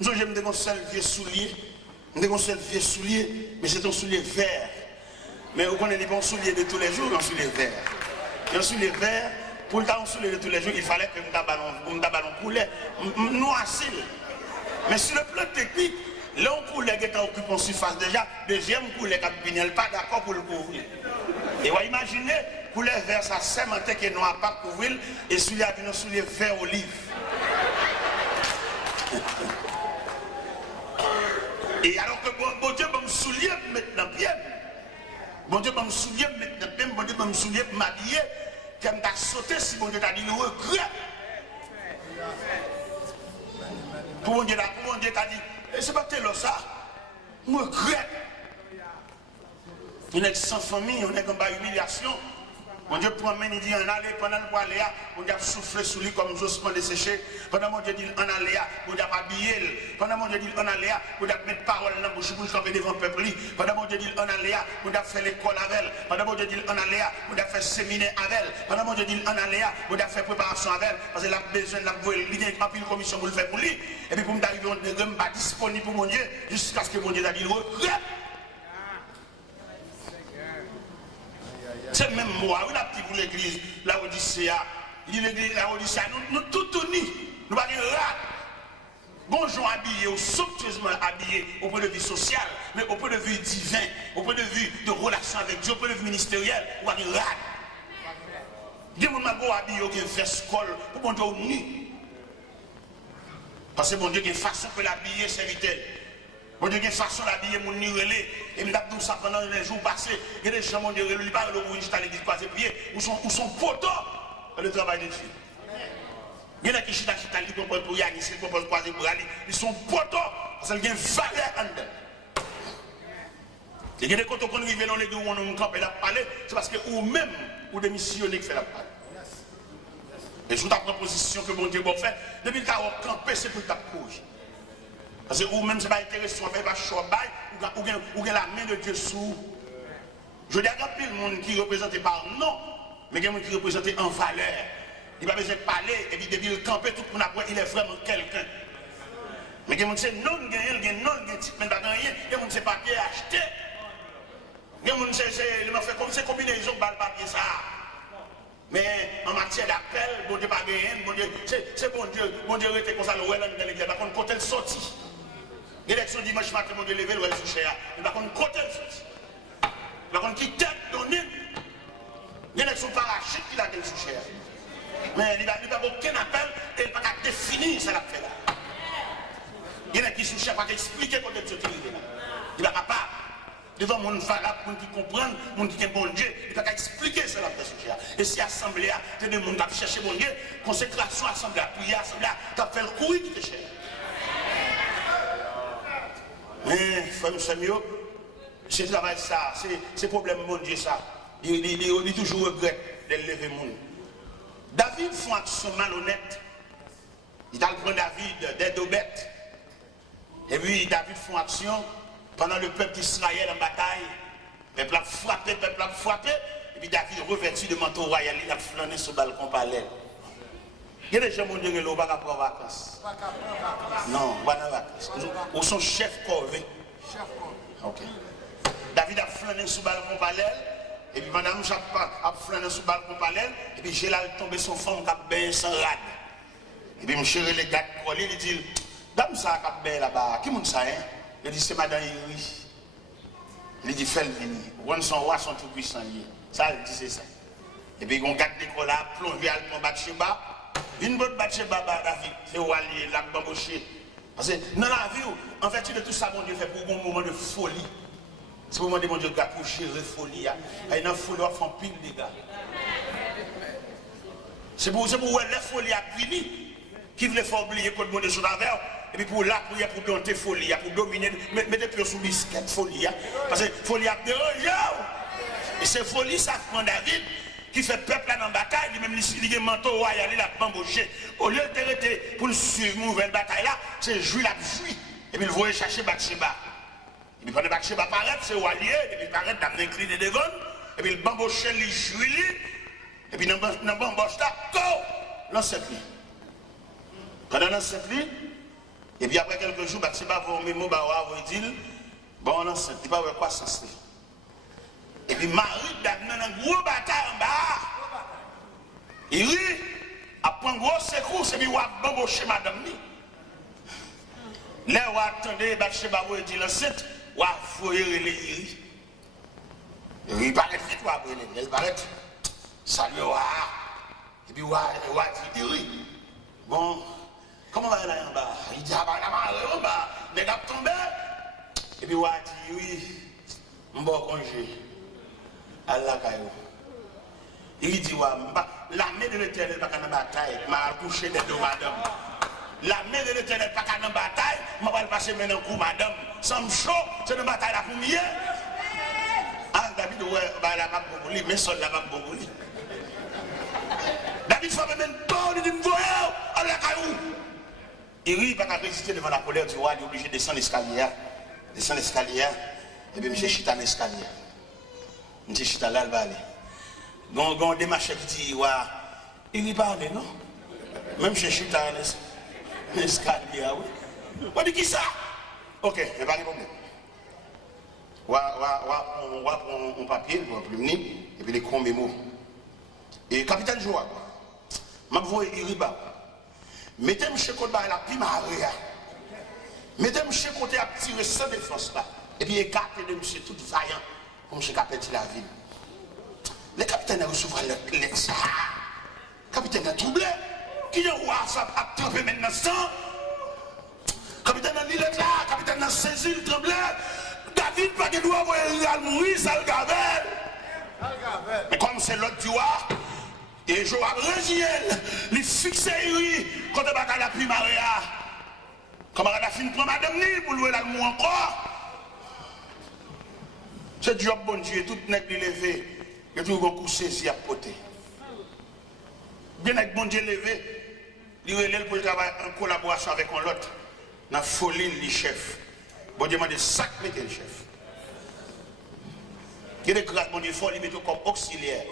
Nous j'aime des seul vieux soulier. Des seul vieux soulier, mais c'est un soulier vert. Mais vous connaissez les bons souliers de tous les jours, un soulier vert. Un soulier vert, pour le temps, un soulier de tous les jours, il fallait que nous ballon poulet, noircil. Mais sur le plan technique, l'un poulet qui est occupé en surface déjà, deuxième poulet qui n'est pas d'accord pour le couvrir. Et vous imaginez, poulet vert, ça sémenté qui est noir pas couvrir, et celui-là a un soulier vert olive. Et alors que bon Dieu va me soulier maintenant bien. Bon Dieu va me soulier maintenant bien, bon Dieu va me soulier m'habiller, qu'elle m'a sauté si bon Dieu t'a dit le regret. Pour bon Dieu t'a dit, c'est pas tel ça, je regrette. On est sans famille, on est comme par humiliation. Mon Dieu promène, il dit en aller, pendant le aller, on a soufflé sous lui comme Jospin desséché. Pendant mon Dieu dit en aller, on a habillé. Pendant mon Dieu dit en aller, on a mettre parole dans la bouche pour camper devant le peuple. Pendant mon Dieu dit en aller, on a fait l'école avec elle. Pendant mon Dieu dit en aller, on a fait séminaire avec elle. Pendant mon Dieu dit en aller, on a fait préparation avec elle. Parce qu'il a besoin de la voir, il a une commission pour le faire pour lui. Et puis pour m'arriver, on n'est pas disponible pour mon Dieu jusqu'à ce que mon Dieu a dit regret. C'est même moi, on a petit pour l'église, la Odyssée, l'église, la Odyssée, nous tout unis, nous pas dire là. Bonjour habillé, ou somptueusement habillé au point de vue social, mais au point de vue divin, au point de vue de relation avec Dieu, au point de vue ministériel, on va dire là. Des gens qui sont habillés, qui ont fait scol, pour bon Dieu uni. Parce que bon Dieu a une façon pour l'habiller, serviteur. Bon Dieu a une façon d'habiller mon nirelé. Et nous avons ça pendant les jours passés. Il y a des gens qui ont dit, pas le rouge à l'église croisé pied, où sont poteaux dans le travail de Dieu. Il y en a qui sont qui proposent pour Yannis, qui proposent croiser pour aller. Ils sont poteaux, parce qu'ils ont une valeur en eux. Il y a des côtés qu'on arrive dans l'église où on a campé la parler, c'est parce que vous-même, ou des missionnaires qui font la parler. Et sous ta proposition que mon Dieu va faire, depuis que tu as campé, c'est pour ta cause. Parce que vous-même, ce n'est pas intéressant, vous pas choix, ou la main de Dieu sous. Je dis à plus le monde qui est représenté par non, mais il y a des gens qui sont représentés en valeur. Il n'a pas besoin de parler, et puis depuis le camper, tout le monde après, il est vraiment quelqu'un. Mais il y a des gens qui sont non, il y a des gens qui sont pas rien, il y a des gens qui sont papier acheté. Il y a des gens qui fait comme ces combinaisons de papier ça. Mais en matière d'appel, bon Dieu pas gagné, bon Dieu, c'est bon Dieu était comme ça, le ouais dans l'église, par contre, côté le sorti. L'élection dimanche matin, mon Dieu levé, le ouais sous cher. Mais par contre, côté le sorti. Par contre, qui tête donnée, l'élection parachute qui l'a gagné sous cher. Mais il n'a pas aucun appel, et il n'a pas définir ça l'a fait là. Il y en a qui sous cher, pas expliquer côté de sorti. Il n'a pas. Devant mon valable, mon qui comprend, mon qui est bon Dieu, il ne peut pas expliquer cela. Et si l'assemblée, c'est des gens qui cherchent mon Dieu, consécration, assemblée, prière, assemblée, tu as fait le courir qui te cherche. Mais, frère Samuel, c'est travail ça, c'est problème mon Dieu ça. Il toujours regrette de lever mon. David fait une action malhonnête. Il a pris David d'aide aux bêtes. Et puis David fait une action. Pendant le peuple d'Israël en bataille, le peuple a frappé, et puis David revêtu de manteau royal, il a flâné sur le balcon parallèle. Il y a des gens qui ont dit que l'on va prendre vacances. Non, pas de vacances. Ou son chef corvé. Ok. David a flâné sur le balcon parallèle, et puis madame Jacques a flâné sur le balcon parallèle, et puis j'ai là tombé son femme qui a bien sans rade. Et puis monsieur les gars collés, il dit, dame ça qui a bien là-bas, qui monte ça, hein? Il dit, c'est madame Yuri. Il dit, fais-le venir. On son roi, son tout puissant. Ça, il dit, c'est ça. Et puis, on garde l'école là, plongé à le Bathsheba. Une bonne Bathsheba, David, c'est où aller, là, bambouché. Parce que dans la vie, en fait, de tout ça, mon Dieu fait pour un moment de folie. C'est pour moi de mon Dieu, pour gérer folie. Et dans la folie, on fait un pile, les gars. C'est pour la folie à fini. Qui voulait faire oublier que le monde est sur la verre. Et puis pour la prière, pour dompter folie, pour dominer, mettez plus sous biscuit folie. Parce que folie a dérangé. Et c'est folie, ça prend David, qui fait peuple là dans la bataille, lui-même il a un manteau royal, il a bambouché. Au lieu de t'arrêter pour suivre une nouvelle bataille là, c'est jouer la fuite. Et puis il voyait chercher Bathsheba. Et puis pendant Bathsheba paraît, c'est Walier, et puis il paraît d'amener incliné devant, et puis il bambouché, il jouit, et puis dans le bambouche là, l'ancêtre. Pendant l'ancêtre, et puis après quelques jours, si pas vos mémo, vous dites, bon, l'ancêtre, il n'y a pas de croissance. Et puis Marie, dans une grosse bataille en bas, il après un gros secours, c'est lui qui a bamboché madame. Là, on attendait, Bathsheba dit l'ancêtre, on a foyé les iri. Il paraît vite, il paraît, salut, et puis on a dit iri. Bon, comment on va aller en bas? Il dit, ah bah, la en bas, les gars tombés. Et puis on a dit, oui, on va congé. Allah Kayo. Il dit, l'armée de l'éternel n'est pas qu'à bataille, m'a accouché des deux madame. L'armée de l'éternel n'est pas qu'à bataille, m'a pas passer maintenant un coup madame. Ça me chaud, c'est une bataille la première. Ah, David, ouais, la map pour lui, mais seul la map pour lui. David, faut même pas, il dit, voyez, Allah Kayo. Il rit, pas qu'à résister devant la colère du roi, il est obligé de descendre l'escalier. Descendre l'escalier, et puis monsieur chita dans l'escalier. Monsieur chita là, il va aller. Gon démarche qui dit, il y parle, non? Même chez chita dans l'escalier, oui. On dit qui ça? Ok, il n'y a pas de problème. On va prendre un papier, on va plumer, et puis les grands mémos. Et capitaine Joa, je vais vous dire, mettez-moi chez côté la primaria. Mettez-moi chez côté à tirer sans défense là. Et puis écartez de monsieur tout vaillant, comme monsieur Capitaine la ville. Le capitaine a reçu le lex. Le capitaine a troublé. Qui est roi, ça a trempé maintenant sang. Le capitaine a dit là, le capitaine a saisi, il tremblait. David, pas de doigt, il a mourir, ça le gavelle. Mais comme c'est l'autre du roi, et Joab Régiel, il fixe lui, quand il va à la primaria. Comme on a fini de prendre madame Nil pour louer l'almou encore. C'est job bon Dieu, tout n'est pas levé. Il y a toujours un coup saisi à poter. Bien avec bon Dieu levé, il relève pour travailler en collaboration avec l'autre. Dans la folie, le chef. Bon Dieu m'a dit, sac, mettez le chef. Il y a des grâces, bon Dieu, il faut les mettre comme auxiliaire.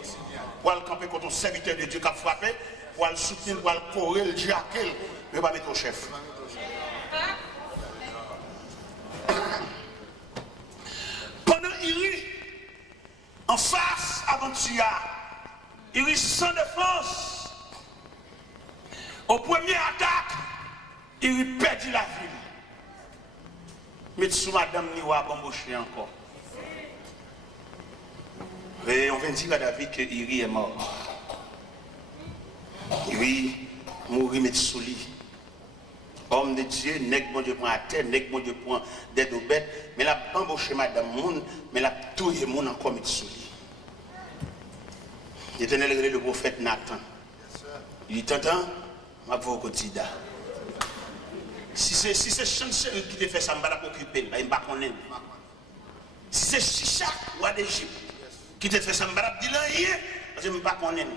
Pour le camper contre un serviteur de Dieu qui a frappé, pour le soutenir, pour le courir, le jaquer, mais pas mettre au chef. Pendant Iri, en face avant Tia, Iri sans défense. Au premier attaque, Iri perdit la ville. Mais sous madame Niwa bambouché encore. Et on vient de dire à David que Iri est mort. Iri mourit mais sous lui. Homme de Dieu, nèg bon Dieu prend à terre, nèg bon Dieu prend des deux bêtes, mais la embauché madame monde, mais la touille monde encore met sous lui. L'Éternel le prophète Nathan. Il dit t'entends, ma voix au quotidien. Si c'est chanceux qui te fait ça, je ne vais pas occuper, je ne vais pas connaître. Si c'est Chicha, roi d'Égypte, qui te fait ça, je ne vais pas dire rien, je ne vais pas connaître.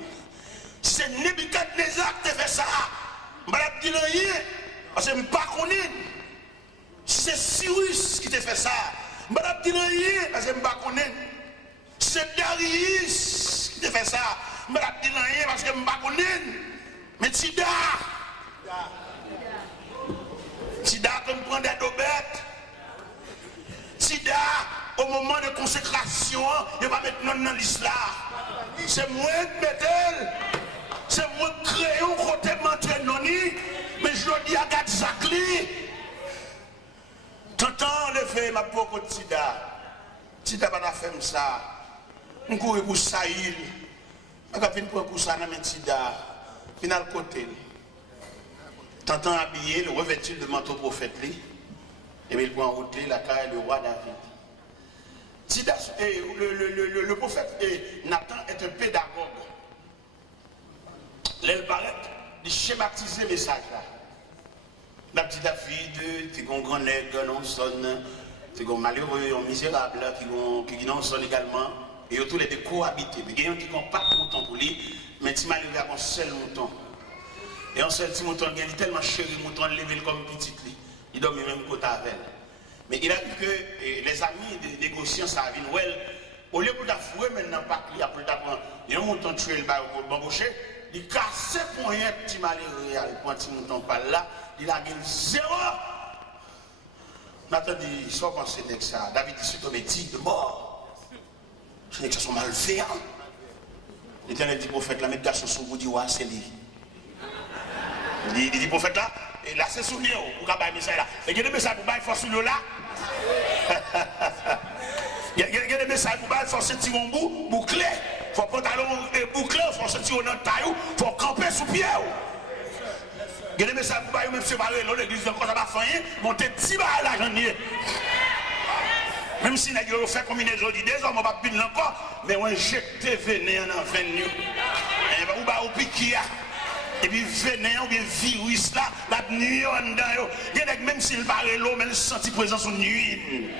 Si c'est Nebuchadnezzar qui te fait ça, je ne vais pas dire rien. Parce que je ne pas connaître. Si c'est Cyrus qui te fait ça, je ne vais pas dire rien parce que je ne pas connaître. Si c'est Darius qui te fait ça, je ne vais pas dire rien parce que je ne pas connaître. Mais Tida comme prend des dobettes. Tida, au moment de consécration, il va mettre non dans l'islam. C'est moi qui mets. C'est moi qui crée un côté menteur non. Mais je le dis à Gatzakli. T'entends le fait, ma pauvre Tida. Tida va faire ça. On court pour Saïl. On va venir pour ça dans Tida. Final côté. T'entends habillé, le revêtu de manteau prophète. Et il prend en route la carrière du roi David. Tida, le prophète Nathan est un pédagogue. L'aile paraît. De schématiser le message là. La petite David, qui est un grand nègre, non sonne, qui est un malheureux, un misérable, qui non sonne également, et tous les deux cohabiter. Mais il y a qui n'ont pas de mouton pour lui, mais qui malheureux a un seul mouton. Et un seul petit mouton, il est tellement chéri, mouton, levé comme petit lit. Il dormit même côté avec elle. Mais il a vu que les amis des négociants, ça a vu, au lieu de fouer maintenant, pas qu'il y a pour le il y a un mouton tué le bas au bambouché. il casse pour rien, petit malheureux, quand il monte pas là, il a gagné 0. Nathan dit, soit pensé que ça, David dit, c'est tombé de mort. C'est que ça sont malfaisants. L'Éternel dit, prophète, la mettre garçon sur vous, dit, ouais, c'est lui. Il dit, prophète là, et là, c'est sous lui, pour qu'il y ait un message là. Et il y a des messages pour qu'il faut sous lui là. Il y a des messages pour qu'il faut sentir un bout, bouclé. Il faut pantalon bouclé, il faut sentir un taille, il faut camper sous pied. Il y a des messages pour qu'il même séparer l'église encore, ça va faire, monter 10 balles à la janvier. Même si nous avons fait combinaison de des hommes, on va pas encore, mais on injecte venin en venu. Ou bien au piquia. Et puis venin ou bien virus là, la nuit en dedans. Il y a même s'il parle l'eau, mais il sent présence en nuit.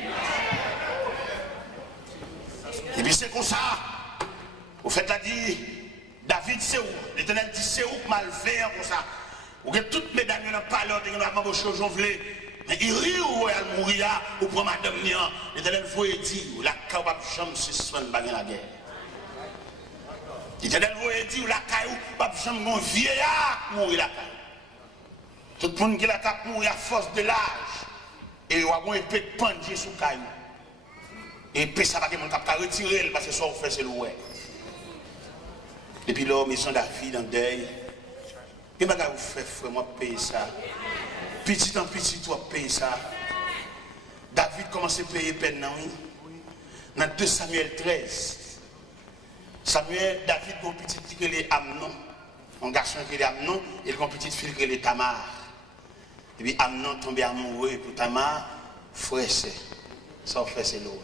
Et puis c'est comme ça. Au fait, là dit, David c'est où? L'Éternel dit c'est où mal fait comme ça. Ou que toutes mes dames n'ont pas l'ordre, ils n'ont pas embauché au jonglé. Mais il rit ou elle mourir ou pour madame Nian. L'Éternel vous dit, la capable jamais se soigne dans la guerre. L'Éternel vous dit, la caillou, pas jamais mon vieillard mourir la caillou. Tout le monde qui la cap mourir à force de l'âge. Et il y a un épée de pendier sous caillou. Et puis ça va que mon cap retirer parce que ça on fait c'est loué. Et puis là, ils sont David en deuil. Et maintenant vous faites frère, moi payer ça. Petit en petit, tu vas payer ça. David commence à payer peine dans 2 Samuel 13. David a une petite fille qui est Amnon. Un garçon qui est Amnon, et il a une petite fille qui est Tamar. Et puis Amnon tombe amoureux pour Tamar, frère c'est. Ça frère c'est l'eau.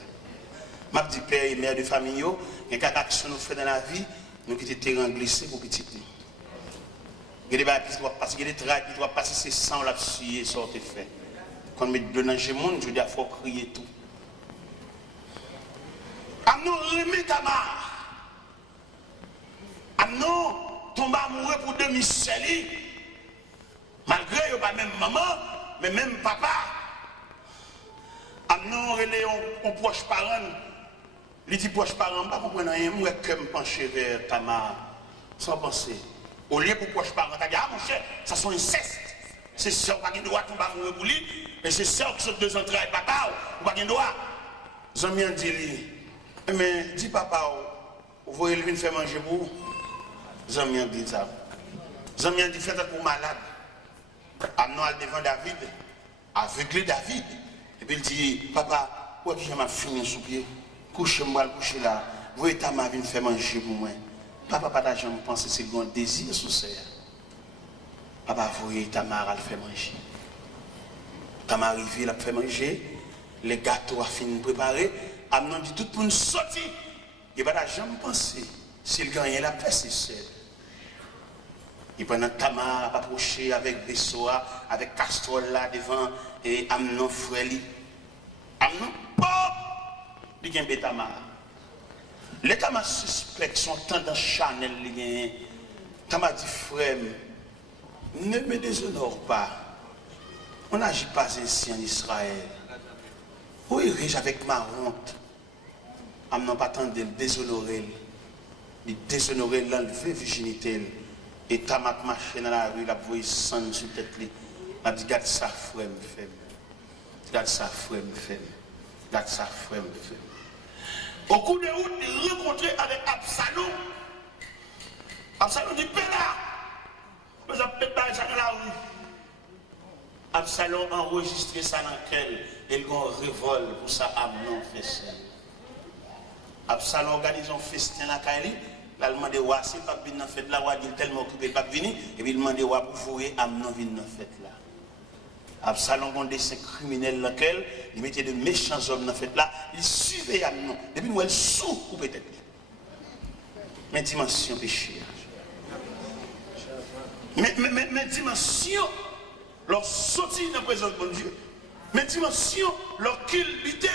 Ma petite père et mère de famille, il y a des actions que nous faisons dans la vie, nous qui étions terrain glissé pour petit. Il y a des choses qui doivent passer, c'est sans la suyer, ça te fait. Quand on met de l'ange monde, je dis qu'il faut crier tout. Amnon remet Tamar. Amnon tombe amoureux pour demi-sel. Malgré qu'il n'y a pas même maman, mais même papa. Amnon relève un proche parent. Il dit proche parent, je ne comprends pas rien, moi je me penche vers Tamar, sans penser. Au lieu pour proche parent, tu dis, ah mon cher, ça sont incestes. C'est ça, on n'a pas de droit de tomber amoureux pour lui, mais c'est ça qui sont 2 entrailles, papa, on n'a pas de droit. Zami a dit, mais dis papa, vous voyez lui faire manger pour vous. Zami a dit ça. Zami a dit, faites pour malade. Amnon al devant David, aveuglé David. Et puis il dit, papa, où est-ce que je m'ai fini sous pied? Couchez-moi, couchez là. Vous voyez, ta mère vient faire manger pour moi. Papa, pas d'argent, je pense que c'est le désir sous ça. Papa, vous voyez, ta mère, elle fait manger. Ta mère arrive, elle fait manger. Les gâteaux a fini de préparer. Amnon dit, tout le monde sorti. Il n'y a pas d'argent, je pense. Si le gagne, il a fait, c'est seul. Il prend Tamar, approché avec des soies, avec Castrol là devant, et Amnon frère. Amnon, pop! Il y a un Tamar. Les Tamar suspects sont tendance Chanel. Tamar dit, frère, ne me déshonore pas. On n'agit pas ainsi en Israël. Oui, riche avec ma honte. Amnon pas tant de le déshonorer. Il déshonorer l'enlever virginité. Et Tamar marché dans la rue, la voix sang sur tête. Il a dit, garde ça, frère, me fait. Garde ça, frère, me fait. Garde ça, frère, me fait. Au coup de route, il rencontrait avec Absalom. Absalom dit, Péla, mais ça peut pas ça dans la rue. Absalom enregistré ça dans quel il y a un révolte pour ça, Amnon fait ça. Absalom organise un festin à Kaili. Là, il demande ouais, si pas venir dans fête là, il est tellement occupé pas venir et puis il demande ouais pour fourrer Amnon venir dans fête là. Absalom a des criminels dans lequel il mettait de méchants hommes dans fête là, il suivait Amnon. Depuis nous elle sous ou peut-être. Mais dimension péché. Mais dimension leur sortie dans la présence de mon Dieu. Mais dimension leur culpité.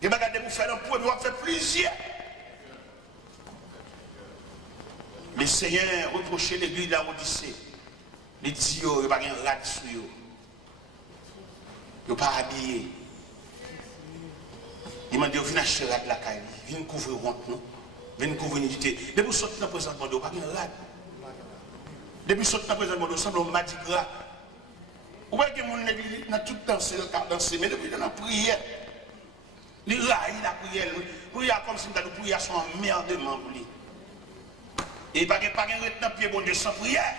Il va regarder pour faire un point, il va faire plusieurs. Les Seigneurs reprochaient l'église de la Odyssée. Les dit, il n'y a pas de rad sur eux. Ils ne sont pas habillés. Ils m'ont dit, viens acheter rad la caille. Viens couvrir honte, non? Viens couvrir nudité. Mais pour sortir dans la présence de Dieu, il n'y a pas de rad. Depuis ce temps présent, nous sommes au Mardi Gras. Vous voyez que mon église n'a tout dansé, mais depuis dans la prière, il raille la prière. Prière comme si nous prière son emmerdement pour lui. Et il n'y a pas de retenant pied bon Dieu sans prière.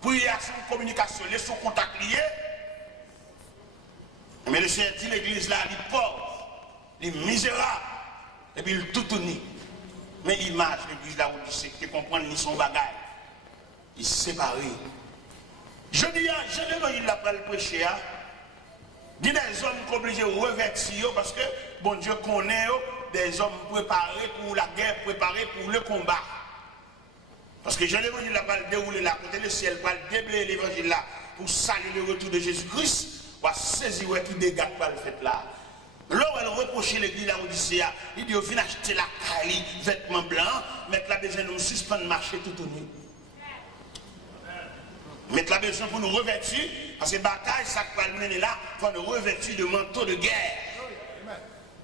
Prière sans communication, laissons contact lié. Mais le Seigneur dit l'église là, il est pauvre, il est misérable, et puis il est tout uni. Mais l'image, l'église là où il sait que comprendre ni son bagage, il est séparé. Je dis, je l'évangile là pour le prêcher, il y a des hommes qui sont obligés de revêtir parce que bon Dieu connaît des hommes préparés pour la guerre, préparés pour le combat. Parce que je l'évangile là pour le dérouler là, côté le ciel, pour le déblayer l'évangile là, pour saluer le retour de Jésus-Christ. On va saisir qui dégâts par le fait là. Là où elle reproche l'église là, il dit, au final, acheter la caille, vêtements blancs, mettre la besoin de nous suspendre marcher tout au nu. Mettre la besoin pour nous revêtir, parce que bataille, ça qui va le mener là, il faut nous revêtir de manteau de guerre.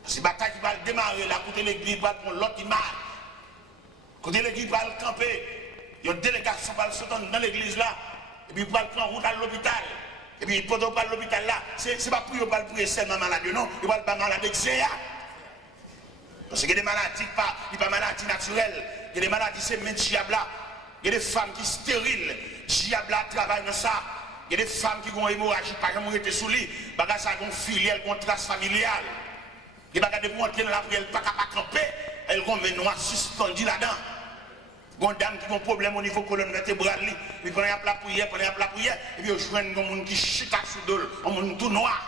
Parce que bataille qui va le démarrer là, côté l'église va prendre l'autre image. Côté l'église va le camper. Il y a une délégation qui va le sauter dans l'église là, et puis il va le prendre route à l'hôpital. Et puis, pendant qu'on l'hôpital là, c'est pas pour ne pas prier seulement malade, non, il va pas malade avec CA. Parce qu'il y a des maladies, pas maladies naturelles, il y a des maladies, c'est même diable. Il y a des femmes qui sont stériles, diable travaille dans ça. Il y a des femmes qui ont hémorragie, par exemple, été sous lit, bagage ça ont filiale, ont trace familiale. Il y a des gens qui ont la prière, pas capable de camper, elles ont des noirs suspendus là-dedans. Il y a des dames qui ont un problème au niveau colonne vertébrale, puis quand il y a la prière, et puis ils jouent un monde qui chute sous d'eau, un monde tout noir.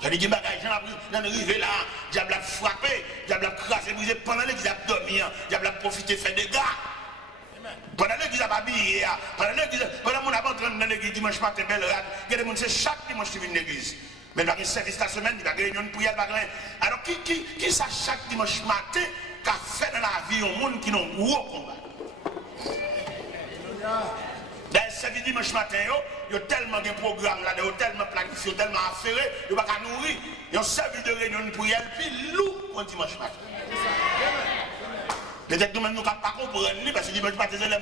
Il y a des bagages qui ont arrivé là, diable a frappé, diable a crasé, brisé, pendant l'église a dormi, diable a profité, fait des gars. Pendant l'église a habillé, pendant mon avant dans l'église dimanche matin, belle rade, il y a des gens qui chaque dimanche qui viennent à l'église. Mais il y a un service la semaine, il y a une réunion de prière, alors qui ça chaque dimanche matin? Qu'a fait dans la vie un monde qui n'a pas gros combat. Dans ce dimanche matin, il y a tellement de programmes là, il y a tellement planifié, tellement affairé, il n'y a pas qu'à nourrir. Il y a un service de réunion de prière, puis loup pour dimanche matin. Peut-être que nous ne pouvons pas comprendre, parce que dimanche matin, les gens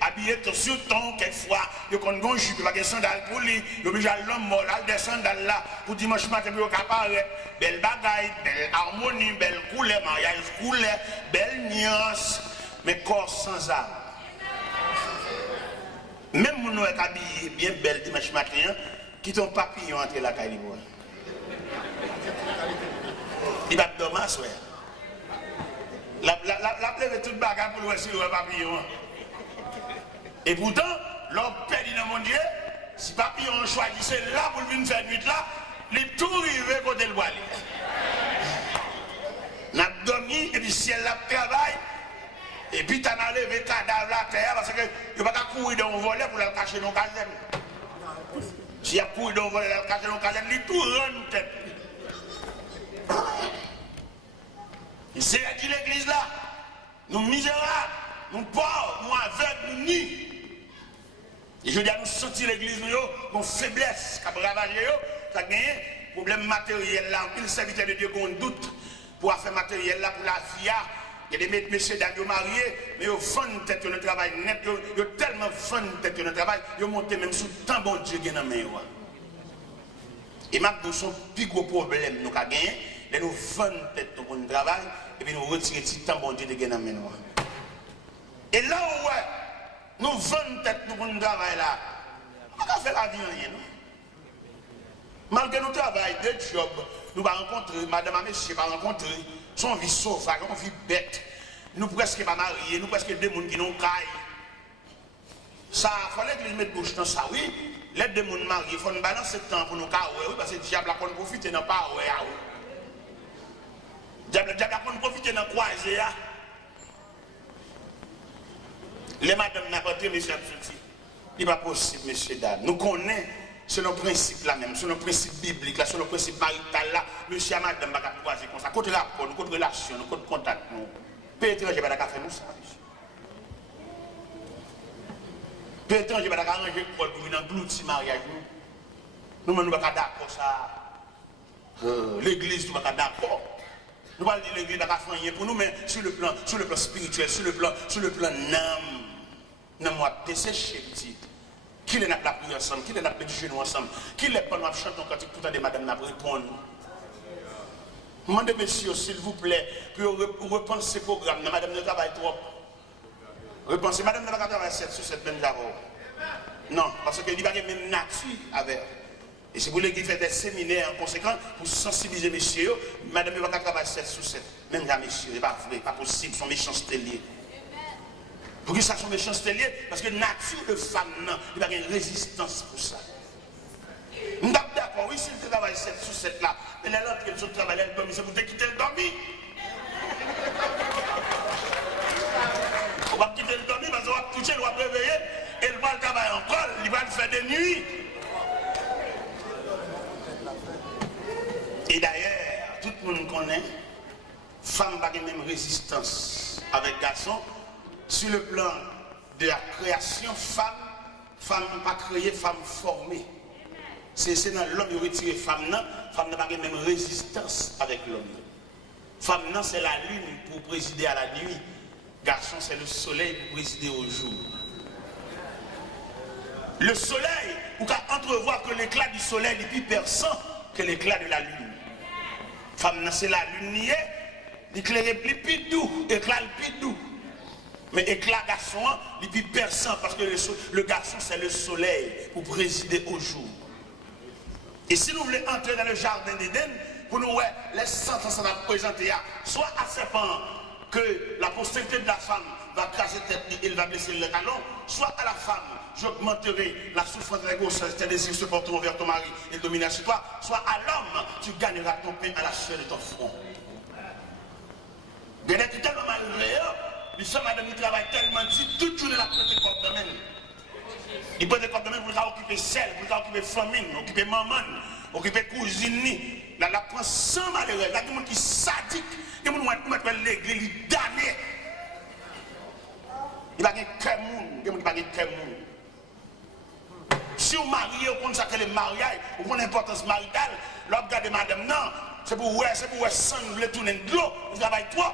habillés sur ton, quelquefois, ils ont un jupe, ils ont des sandales pour lui, ils ont obligé à l'homme mort, des sandales là, pour dimanche matin, ils ont apparaître, belle bagaille, belle harmonie, belle couleur, mariage couleur, belle nuance, mais corps sans âme. Même si nous sommes habillés bien belle dimanche matin, qui ton papillon entre la caille. Il va dormir, soeur. La plève est toute bagarre pour le voir le papillon. Et pourtant, l'homme perdu dans mon Dieu, si papillon choisissait là pour venir faire nuit là, il tout arrivé côté le bois. N'a dormi et puis ciel la travail. Et puis tu as enlevé le cadavre la terre parce que tu ne peux pas courir dans un volet pour le cacher dans le calène. Si tu as couru dans un volet pour le cacher dans le calène, il tout rend tête. C'est dit l'église là, nous misérables, nous pauvres, nous aveugles, nous nus. Et je dis à nous sentir l'église, nous avons faiblesse, qui a ravagé, qui a gagné, problème matériel là, il serviteur de Dieu qu'on doute pour faire matériel là pour la vie. Il y a des messieurs d'ailleurs mariés, mais ils vendent tête de travail net, ils ont tellement vendent tête de travail, ils ont monté même sous tant bon Dieu qui est dans la main. Et maintenant, son plus gros problème nous avons gagné, c'est nous vendons tête de bon travail, et puis nous retirons tant bon Dieu qui est dans la main. Et là où nous vendons tête de bon travail là, on va faire la vie rien. Malgré notre travail, des jobs, nous allons rencontrer, madame et monsieur va rencontrer, son vie sauvage, son vie bête. Nous presque pas mariés, nous presque des gens qui n'ont caille. Ça, il fallait que les mettent bouche dans ça, oui. Les deux gens mariés, il faut nous balancer le temps pour nous cailler, oui, parce que le diable a profité dans pas, oui. Le diable a profité dans quoi, les madames n'ont pas été, monsieur, il n'est pas possible, monsieur, dames. Nous connaissons. C'est nos principes là même, c'est nos principes bibliques là, c'est nos principes maritales là. Monsieur et madame ne peuvent pas croiser comme ça. Côté rapport, côté relation, côté contact, nous. Pays étranger, il ne peut pas faire nous ça. Pays étranger, il ne peut pas arranger le col pour venir engloutir mariage. Nous ne pouvons pas d'accord ça. L'église, nous ne pouvons pas d'accord. Nous parlons de l'église, n'a rien pour nous, mais sur le plan spirituel, sur le plan n'âme, nous avons desséché petit. Qui est la prière ensemble, qui est la méditation ensemble, qui est pas nous chanter quand tout des madame n'a répondre. Demandez messieurs, s'il vous plaît, pour repenser ce programme, madame ne travaille trop. Repensez, madame ne va pas travailler 7 sur 7 même d'abord. Non, parce qu'il n'y a pas de même nature avec. Et c'est pour l'église fait des séminaires en conséquence pour sensibiliser messieurs. Madame ne va pas travailler 7 sur 7. Même là, messieurs, ce n'est pas vrai, pas possible, son méchanceté liée. Pour que ça soit méchanceté liée, parce que la nature de femme, il n'y a pas de résistance pour ça. Nous sommes d'accord, oui, si elle travaille 7 sur 7 là, elle est là, elle se travaille, elle dormit, c'est pour te quitter le dormi. On va quitter le dormi parce qu'on va toucher, on va réveiller, et elle va le travailler encore, il va le faire des nuits. Et d'ailleurs, tout le monde connaît, femme n'a pas la même résistance avec garçon. Sur le plan de la création, femme n'a pas créé, femme formée. C'est dans l'homme qui retire femme n'a pas la même résistance avec l'homme. Femme c'est la lune pour présider à la nuit. Garçon c'est le soleil pour présider au jour. Le soleil, vous pouvez entrevoir que l'éclat du soleil est plus perçant que l'éclat de la lune. Femme c'est la lune, l'éclair est plus doux, l'éclat est plus doux. Mais éclat garçon, il est plus perçant parce que le garçon c'est le soleil pour présider au jour. Et si nous voulons entrer dans le jardin d'Éden, pour nous, les sentences qu'on a présentées, soit à serpent que la postérité de la femme va craser tête, il va blesser le talon, soit à la femme, j'augmenterai la souffrance de la grossesse, tes désirs se porteront vers ton mari et dominera sur toi, soit à l'homme, tu gagneras ton pain à la sueur de ton front. Bien être tellement malheureux, les femmes madame qui travaillent tellement dit, toute journée la prête comme de même. Il peut être comme de même pour occuper celle, pour occuper famille, occuper maman, occuper cousine. Là, la prend sans malheureux. Là, il y a des gens qui sont sadiques, il y a des gens qui mettent l'église, ils damnent. Il n'y a pas de cœur monde, il n'y a pas de cœur monde. Si vous mariez, vous connaissez que le mariage, vous connaissez l'importance maritale, là, vous regardez madame, non, c'est pour vous sang, vous voulez tourner de l'eau, vous travaillez trop.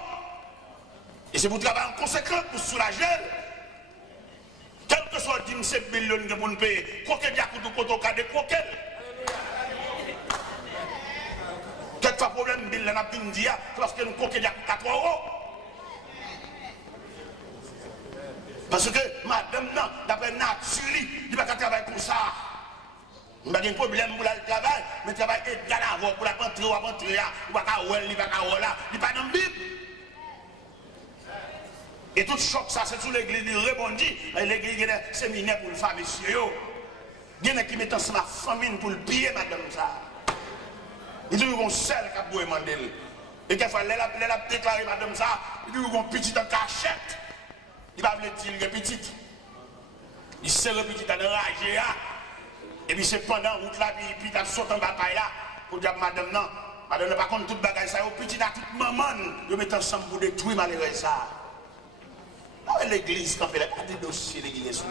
Et c'est pour travailler en conséquence, pour soulager. Quel que soit 17 millions de pour nous payer, coquet diacoute ou cotoca de coquet. Quelquefois, problème, bill, n'a pas dit, parce que nous coquet diacoute à 3 euros. Parce que madame, non, d'après nature, il ne va pas travailler comme ça. Il n'y a pas de problème pour le travail, mais le travail est égal à pour la rentrer ou à rentrer, il va pas il va pas là, il va pas dans le Bible. Et tout choc, ça, c'est sous l'église, il rebondit. L'église, il y a des séminaires pour le faire, monsieur. Il y en a qui mettent ensemble la famille pour le piller, madame, ça. Il dit qu'ils vont seul qui a beau demander. Et quelquefois, elle a déclaré, madame, ça, il dit qu'ils vont petit en cachette. Il va dire qu'il est petit. Il se petit en enragé, et puis c'est pendant route là, puis il a sauté en bataille là, pour dire, madame, non, madame, par contre, toute bagaille, ça, au petit à toute maman, ils mettent ensemble pour détruire malheureux ça. L'église, quand elle a des dossiers, l'église.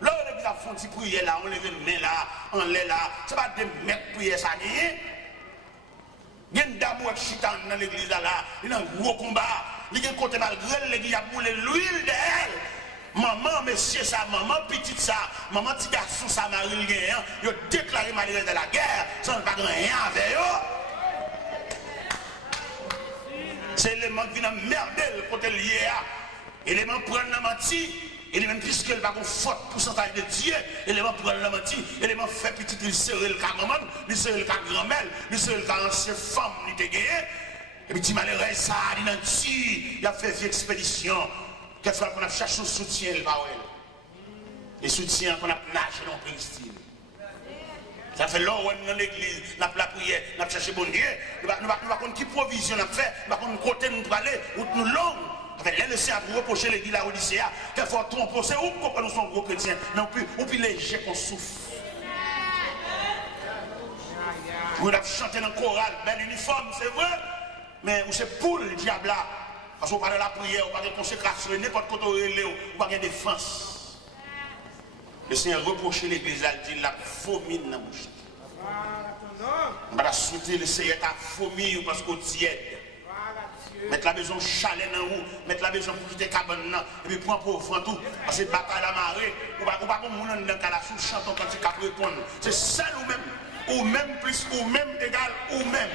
Là, l'église a fait un petit prière là, on lève une main là, on l'est là. C'est pas des mètres prière ça, il y a une dame qui chita dans l'église là, il y a un gros combat. Il y a un côté malgré l'église a boulé l'huile d'elle. Maman, monsieur, ça, maman, petite ça, maman, petit garçon, ça, Marie, il a déclaré malgré de la guerre, sans pas rien avec eux. C'est l'élément qui vient merder le côté lié à. L'élément prendre la menti. L'élément puisqu'elle va avoir fort pourcentage de Dieu. L'élément prendre la menti. L'élément fait petit, il serre le cas maman, il serre le cas grand-mère, il serre le cas ancienne femme, il te gagné. Et puis, tu malheureux, ça, il a dit, il a fait une expédition. Quelquefois qu'on a cherché un soutien, il va où et soutien qu'on a nagé dans le style. Ça fait longtemps dans l'église, nous avons la prière, nous avons cherché bon Dieu. Nous ne savons pas qui provision nous avons fait, nous ne savons pas côté nous aller, ou nous longs. Là, le Seigneur a reproché l'église à Odyssée, quelquefois tromper, c'est où qu'on nous sommes gros chrétiens, mais on peut léger qu'on souffre. Nous avons chanté dans le choral, bel uniforme, c'est vrai, mais c'est pour le diable là. Parce qu'on parle de la prière, on parle de consécration, n'importe quoi, on parle de défense. Le Seigneur reproché l'église, il dit la vomit dans la bouche. On va souhaiter le Seigneur à vomir parce qu'on tiède. Mettre la maison chalet dans vous, mettre la maison pour quitter cabane et puis prendre pour vent tout. Parce que bataille la marée, ou pas comme mon dans la sous chanton quand tu cap répondre. C'est ça ou même plus, ou même égal, ou même.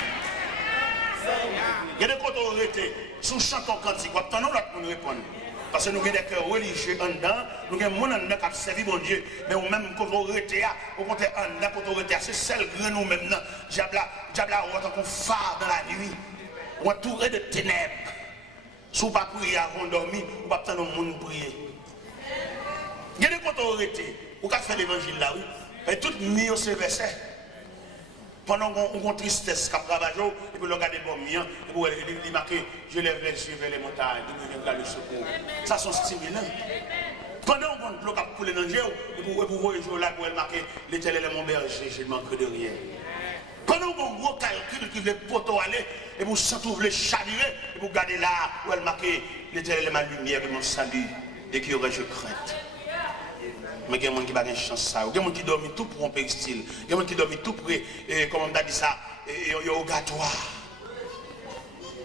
Il y a des côtés où on était sous chanton cantique, on attend l'autre pour nous répondre. Parce que nous avons des cœurs religieux en dedans, nous avons des gens qui ont servi bon Dieu, mais nous même quand on était au contraire en dedans, quand on était, c'est celle que nous maintenant, diable on tant qu'on phare dans la nuit, on entouré de ténèbres. Si vous ne pas prier avant de dormir, vous ne pas attendre le monde prier. Il y a des côtés où on était, vous avez fait l'évangile là, oui, mais tout mis au verset. Pendant qu'on a tristesse, qu'on travaille, et puis on regarde bon mien, et puis on marque, je lève les yeux vers les montagnes, et puis le secours. Ça, c'est stimulant. Pendant qu'on a coulé dans le jeu, et puis vous voyez là, pour marquer, l'Éternel est mon berger, je ne manque de rien. Pendant qu'on a un gros calcul qui veut poteau aller, et vous sentez les chaluer, et vous regardez là, où elle marque, l'Éternel est ma lumière et mon salut, et qui aurais-je crainte. Mais il y a des gens qui n'ont pas de chance. Il y a des gens qui dorment tout pour un péristyle. Il y a des gens qui dorment tout pour, comment on a dit ça, au gâtoir.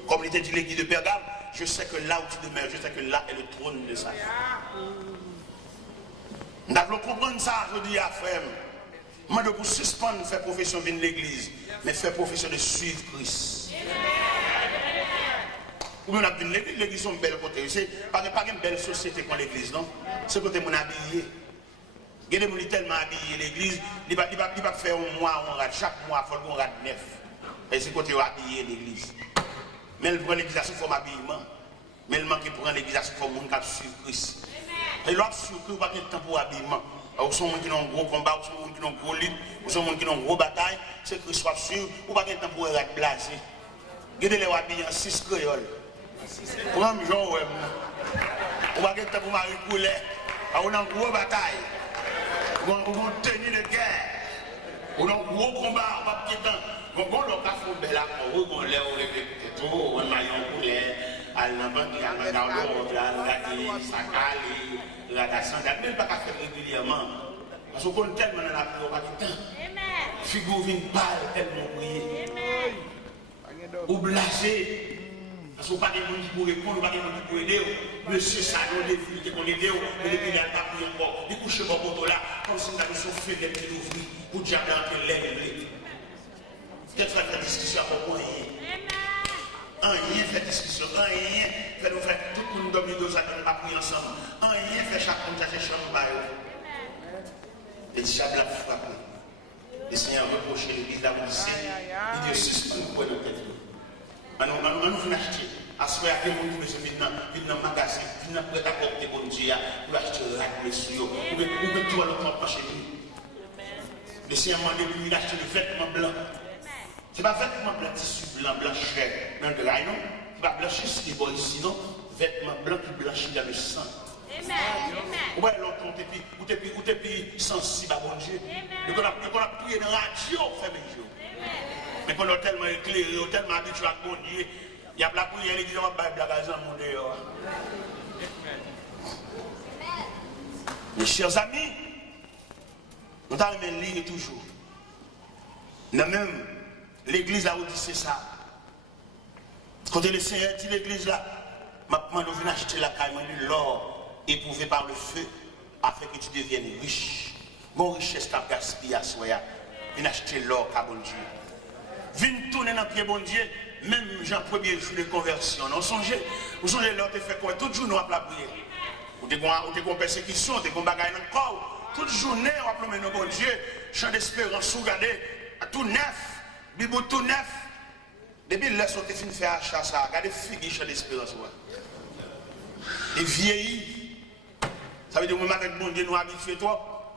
Comme il était dit l'église de Pergame, je sais que là où tu demeures, je sais que là est le trône de ça. Nous devons comprendre ça, je dis à frère. Moi, je pour suspendre faire profession de l'église, mais faire profession de suivre Christ. Ou bien on a vu l'église, c'est une belle côté. C'est pas une belle société comme l'église, non? C'est côté mon habillé. Il y a des gens tellement habillés l'église, il ne va pas faire un mois, on rate. Chaque mois, il faut qu'on rate 9. Et c'est côté habillé l'église. Mais il prend l'église sous forme habillement. Mais il manque de prendre l'église sous forme de suivre Christ. Et l'autre suivre Christ, il n'y a pas de temps pour habillement. Ou sont gens qui ont un gros combat, ou sont gens qui ont un gros lutte, ou sont gens qui ont une grosse bataille, c'est Christ soit sûr, ou pas de temps pour être blasé. Regardez les habillés en 6 créoles. Prends Jean, ouais. Ou pas de temps pour Marie Coulet, ou dans une grosse bataille. Ou on tenir de guerre, ou dans un gros combat, on va pas temps. On va faire un bel accord, on lève, on lève tout, on maillot poulet, à l'envers, on va regarder sa cale, la sandale, mais pas faire régulièrement. Parce qu'on compte tellement dans la vie, on va pas de temps. Figure vient pâle, tellement brillé. Ou blasé. Parce qu'on n'a pas de monde qui peut répondre, pas de monde qui peut aider. Monsieur Salon, les filles qui vont aider, mais les filles n'ont pas pris encore. Ils couchent mon poteau là, comme si nous avions soufflé des petits ouvriers pour dire que l'air. Qu'est-ce que fait discussion pour rien? Rien fait discussion, rien fait nous faire tout le monde dormir deux ans, on va prier ensemble. Rien fait chaque monde chercher chambre par eux. Et diable a frappé. Le Seigneur reproché l'église d'Avodicée. Il dit suspend pour nous tête. On nous acheter. À ce moment-là, les gens qui viennent dans le magasin, qui viennent prêter à porter bon Dieu, pour acheter les suyo, ou bien tout à l'autre chez lui. Le Seigneur m'a demandé d'acheter des vêtements blancs. Ce n'est pas vêtements blancs, tissu blanc, blancheur, dans le grain, non? Ce n'est pas blanchir ce qui est bon ici, non? Vêtements blancs qui blanchissent dans le sang. Ou bien l'autre, ou t'es plus sensible à bon Dieu. Et qu'on a prié dans la radio, fait mes jours. Mais qu'on a tellement éclairé, tellement habitué à bon Dieu. Il y a la prière, il dit, on va faire la gazon à mon dehors. Mes chers amis, nous avons lire toujours. Nous même, l'église là où dit c'est ça. Quand le Seigneur dit l'église là, maintenant nous venons acheter la caille, de l'or éprouvé par le feu, afin que tu deviennes riche. Bon richesse qu'a gaspillé à soi, viens acheter l'or qu'a bon Dieu. Viens tourner dans le pied bon Dieu. Même Jean premier jour de conversion, vous songez l'autre fait quoi? Toute journée on va la prière. Ou des persécutions, des bagailles dans le corps. Toute journée on va promèner nos bon Dieu. Chant d'espérance, regardez, tout neuf, Bible tout neuf. Depuis là, on fin de faire achat ça, regardez figues chant d'espérance. Et vieillis. Ça veut dire que même avec bon Dieu nous habitués toi.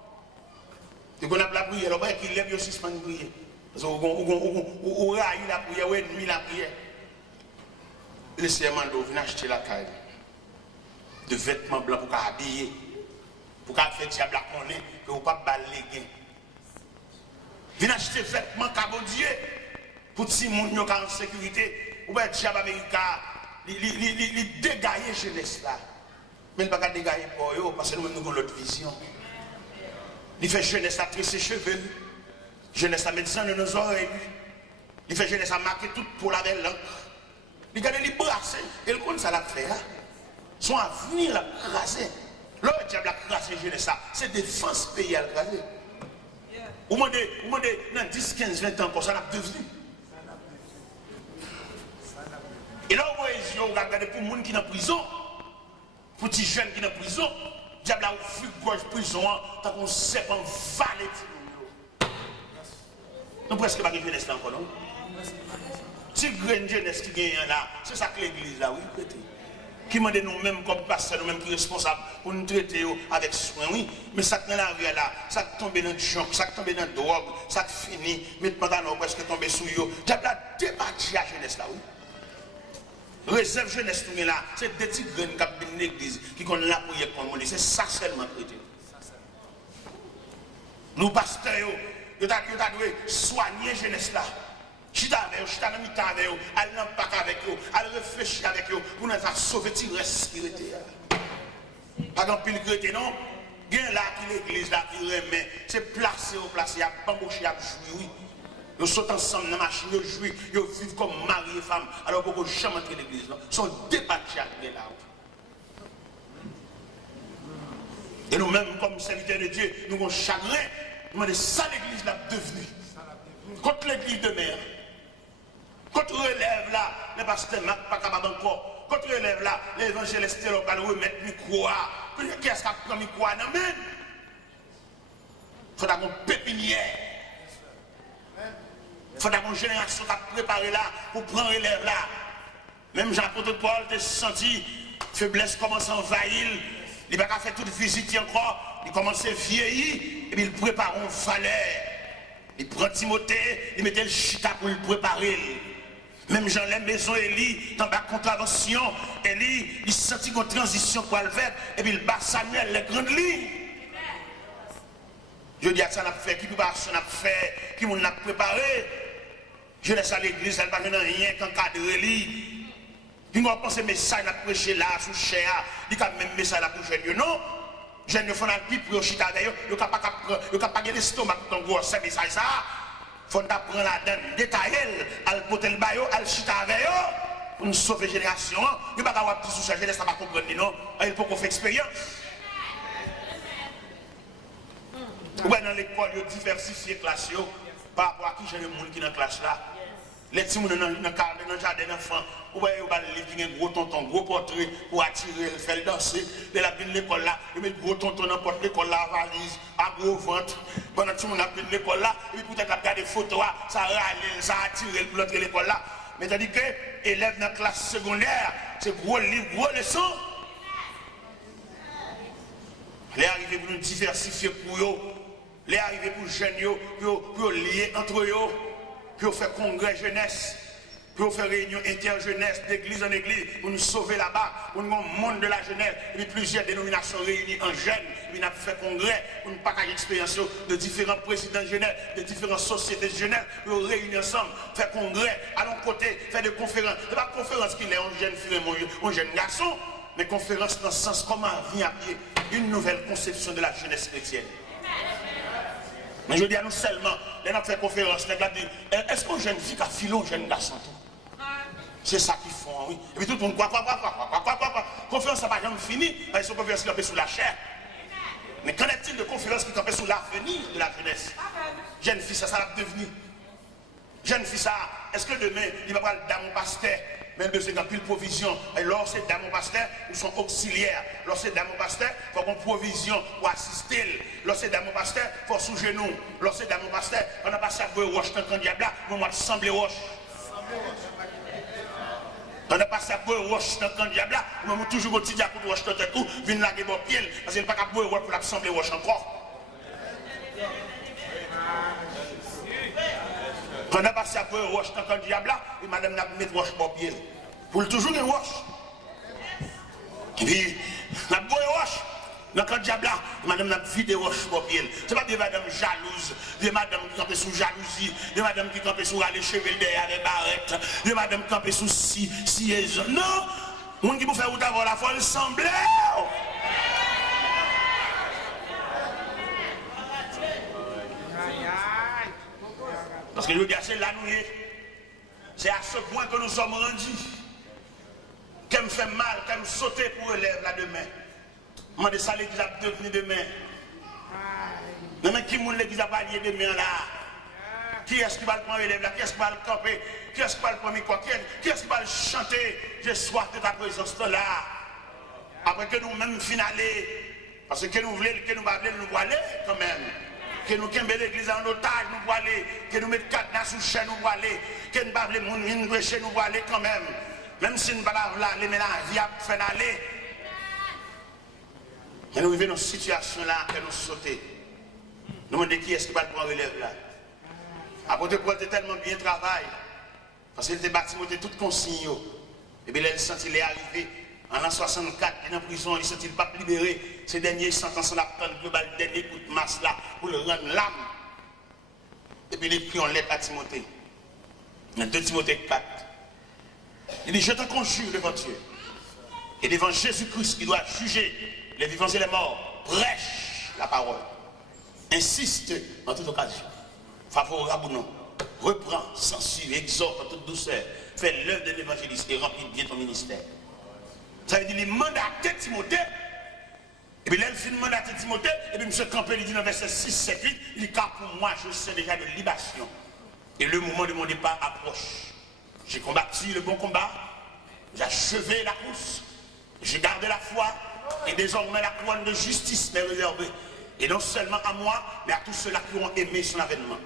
Et qu'on a la prière, on va qu'il lève aussi suspend de prier. Parce qu'on a eu la prière, on a mis la prière. Le Seigneur vient acheter la caille de vêtements blancs pour habiller, pour faire diable à connaître que vous ne pouvez pas balayer. Viens acheter des vêtements comme Dieu pour que si les gens sont en sécurité, ou bien le diable américain, il dégaille jeunesse là. Mais il ne peut pas dégailler pour eux parce que nous avons notre vision. Il fait jeunesse à tresser ses cheveux. Jeunesse à médecin de nos oreilles. Il fait jeunesse à marquer tout pour la belle langue. Il garde les brasser. Et le compte ça l'a fait. Son avenir l'a crasé. Le diable a crasé jeunesse ça. C'est défense pays à crasé. Vous demandez, dans 10, 15, 20 ans, comme ça l'a devenu. Et là, vous regardez pour les gens qui sont en prison, pour les jeunes qui sont en prison, le diable a ouvert gorge prison, tant qu'on sait qu'on valet. Nous presque pas de jeunesse là encore, non? Si grande jeunesse qui gagne là, c'est ça que l'église là, oui, prêtez. Qui m'a dit nous-mêmes comme pasteurs, nous-mêmes qui sommes responsables pour nous traiter avec soin, oui. Mais ça qui est dans la vie là, ça qui tombe dans le junk, ça qui tombe dans la drogue, ça qui finit, mettre pendant presque tomber sous eux. Diable a débattu la jeunesse là, oui. Réserve jeunesse tout là, c'est des petits graines qui ont l'église, qui ont la prière comme on dit, c'est ça seulement prêté. Nous pasteurs, nous devons soigner jeunesse là. Chita avec eux, chita dans le temps avec eux, aller dans le parc avec eux, aller réfléchir avec eux pour nous sauver le respirité. Pas dans pile chrétien, non? Il y a là qui l'église là qui remet, c'est placé au placé, il y a bambouché, il y a joué. Ils sont ensemble dans la machine, ils jouent, ils vivent comme mari et femme, alors qu'on ne peut jamais entrer l'église. Ils sont débattus là. Et nous-mêmes, comme serviteurs de Dieu, nous avons chagrin, nous demandons ça l'église là devenue. Contre l'église de mer. Quand on relève là, les pasteurs Marc pas capable encore. Quand on relève là, l'évangéliste local remettre le micro. Qu'est-ce qu'on prend le micro? Non, mais il faut avoir une pépinière. Il faut avoir une génération qui a préparé là pour prendre relève là. Même Jean-Apôtre Paul a senti faiblesse commence à envahir. Il n'a pas fait toute visite encore. Il commence à vieillir et puis il prépare un valeur. Il prend Timothée, il mettait le chita pour le préparer. Même Jean la maison Élie, dans la contravention, Élie, il sentit une transition pour le faire, et puis il bat Samuel, les grandes lignes. Je dis à ça, on a fait, qui peut pas on a fait, qui nous a préparé. Je laisse à l'église, elle ne va rien qu'encadrer lui. Il va penser message à prêcher là, sous cher, il y a même message à pour jeune, non? Jeune, il faut un pipe pour chita d'ailleurs, il n'y a pas de l'estomac pour ton gros, c'est message ça. Il faut apprendre la donne, détailler, à porter le baillot, à chita avec eux, pour nous sauver la génération. Il n'y a pas d'avoir petit sous-chargé, ça va comprendre, non? Il faut qu'on fasse expérience. Ouais, dans l'école, il y a diversifié les classes par rapport à qui j'ai le monde qui est dans la classe là. Les petits gens dans le jardin d'enfants, ouais, ils ont livre qui a un gros tonton, gros portrait pour attirer, faire danser. Ils ont l'école là, ils mettent gros tonton dans porte l'école là, valise, à gros ventre. Pendant que tout le monde a l'école là, et puis peut-être regarder des photos, ça râle, ça attire pour l'autre l'école là. Mais tandis que élèves dans la classe secondaire, c'est gros livre, gros leçons. Les arrivés pour nous diversifier pour eux, les arrivés pour les jeunes, pour lier entre eux. Pour faire congrès jeunesse, pour faire réunion interjeunesse d'église en église, pour nous sauver là-bas, pour nous monde de la jeunesse, et puis plusieurs dénominations réunies en jeunes, et puis nous avons fait congrès, pour nous partager l'expérience de différents présidents de jeunesse, de différentes sociétés de jeunesse, pour réunir ensemble, faire congrès, à l'autre côté, faire des conférences. Ce n'est pas conférence qui est un jeune fille, un jeune garçon, mais conférence dans le sens comment vient à pied une nouvelle conception de la jeunesse chrétienne. Mais je dis à nous seulement, les gens fait conférence, les gens disent, est-ce qu'un jeune fille a filé un jeune garçon tout? C'est ça qu'ils font, oui. Et puis tout le monde, quoi. Conférence, ça n'a pas jamais fini, parce que conférence qui campait sous la chair. Mais qu'en est-il de conférence qui campait sous l'avenir de la jeunesse? Jeune fille, ça va devenir. Jeune fille, ça, est-ce que demain, il va pas le dame au pasteur? Mais il besoin d'une provision. Et lorsque dame au pasteur, ils sont auxiliaires. Lorsque dame au pasteur, il faut une provision pour assister. Lorsque dame au pasteur, il faut sous genou. Lorsque dame au pasteur, on n'a pas ça pour roche dans le diable là, on va sembler roche. On n'a pas ça pour roche dans le diable là, on va toujours un petit diable pour roche dans le tout, venir laguer mon pied, parce qu'il n'y a pas pour roche pour l'assembler roche encore. Quand on a passé à pour roche dans le diable là, et madame n'a mis roche pour pied. Pour toujours une roche. Et puis, on a pour roche dans le diable là, et madame n'a vidé roche pour pied. Ce n'est pas des madames jalouses, des madames qui campent sous jalousie, des madames qui campent sous les cheveux derrière les barrettes, des madames qui campent sous sièges. Non! Moun qui peut faire ou avoir la foi, il semble. Parce que je veux dire, c'est là nous y est. C'est à ce point que nous sommes rendus. Qu'elle me fait mal, qu'elle me sauter pour élève là demain. Moi, de ça, l'église a devenu demain. Mais qui m'a l'église a allié demain là? Qui est-ce qui va le prendre élève là? Qui est-ce qui va le camper? Qui est-ce qui va le prendre quoi? Qui est-ce qui va le chanter? J'ai soif de ta présence là. Après que nous-mêmes finaler, parce que nous voulons, que nous voulons aller quand même. Que nous quittons l'église en otage, nous voulons aller. Que nous mettons cadenas sous chaîne, nous voulons aller. Que nous ne voulons pas prêcher, nous voulons aller quand même. Même si nous ne voulons pas aller, mais la vie a fait aller. Mais nous vivons dans une situation là que nous sautons. Nous demandons qui est-ce qui va le prendre relève là. Après, Paul était tellement bien travaillé. Parce qu'il était bâti, il était tout consigne. Et bien, il sent qu'il est arrivé. En l'an 64, il est en prison, il ne s'est pas libéré. Ces derniers sentences là, le dernier coup de masse là, pour le rendre l'âme. Et puis il écrit en lettre à Timothée. Dans 2 Timothée 4. Il dit, je te conjure devant Dieu et devant Jésus-Christ qui doit juger les vivants et les morts. Prêche la parole. Insiste en toute occasion. Favorable ou non. Reprends, censure, exhorte en toute douceur. Fais l'œuvre de l'évangéliste et remplis bien ton ministère. Ça veut dire qu'il mandatait Timothée. Et puis là, il finit mandater Timothée. Et puis M. Campbell, il dit dans verset 6, 7, 8, il dit, car pour moi, je sais déjà de libation. Et le moment de mon départ approche. J'ai combattu le bon combat. J'ai achevé la course. J'ai gardé la foi. Et désormais, la couronne de justice m'est réservée. Et non seulement à moi, mais à tous ceux-là qui ont aimé son avènement.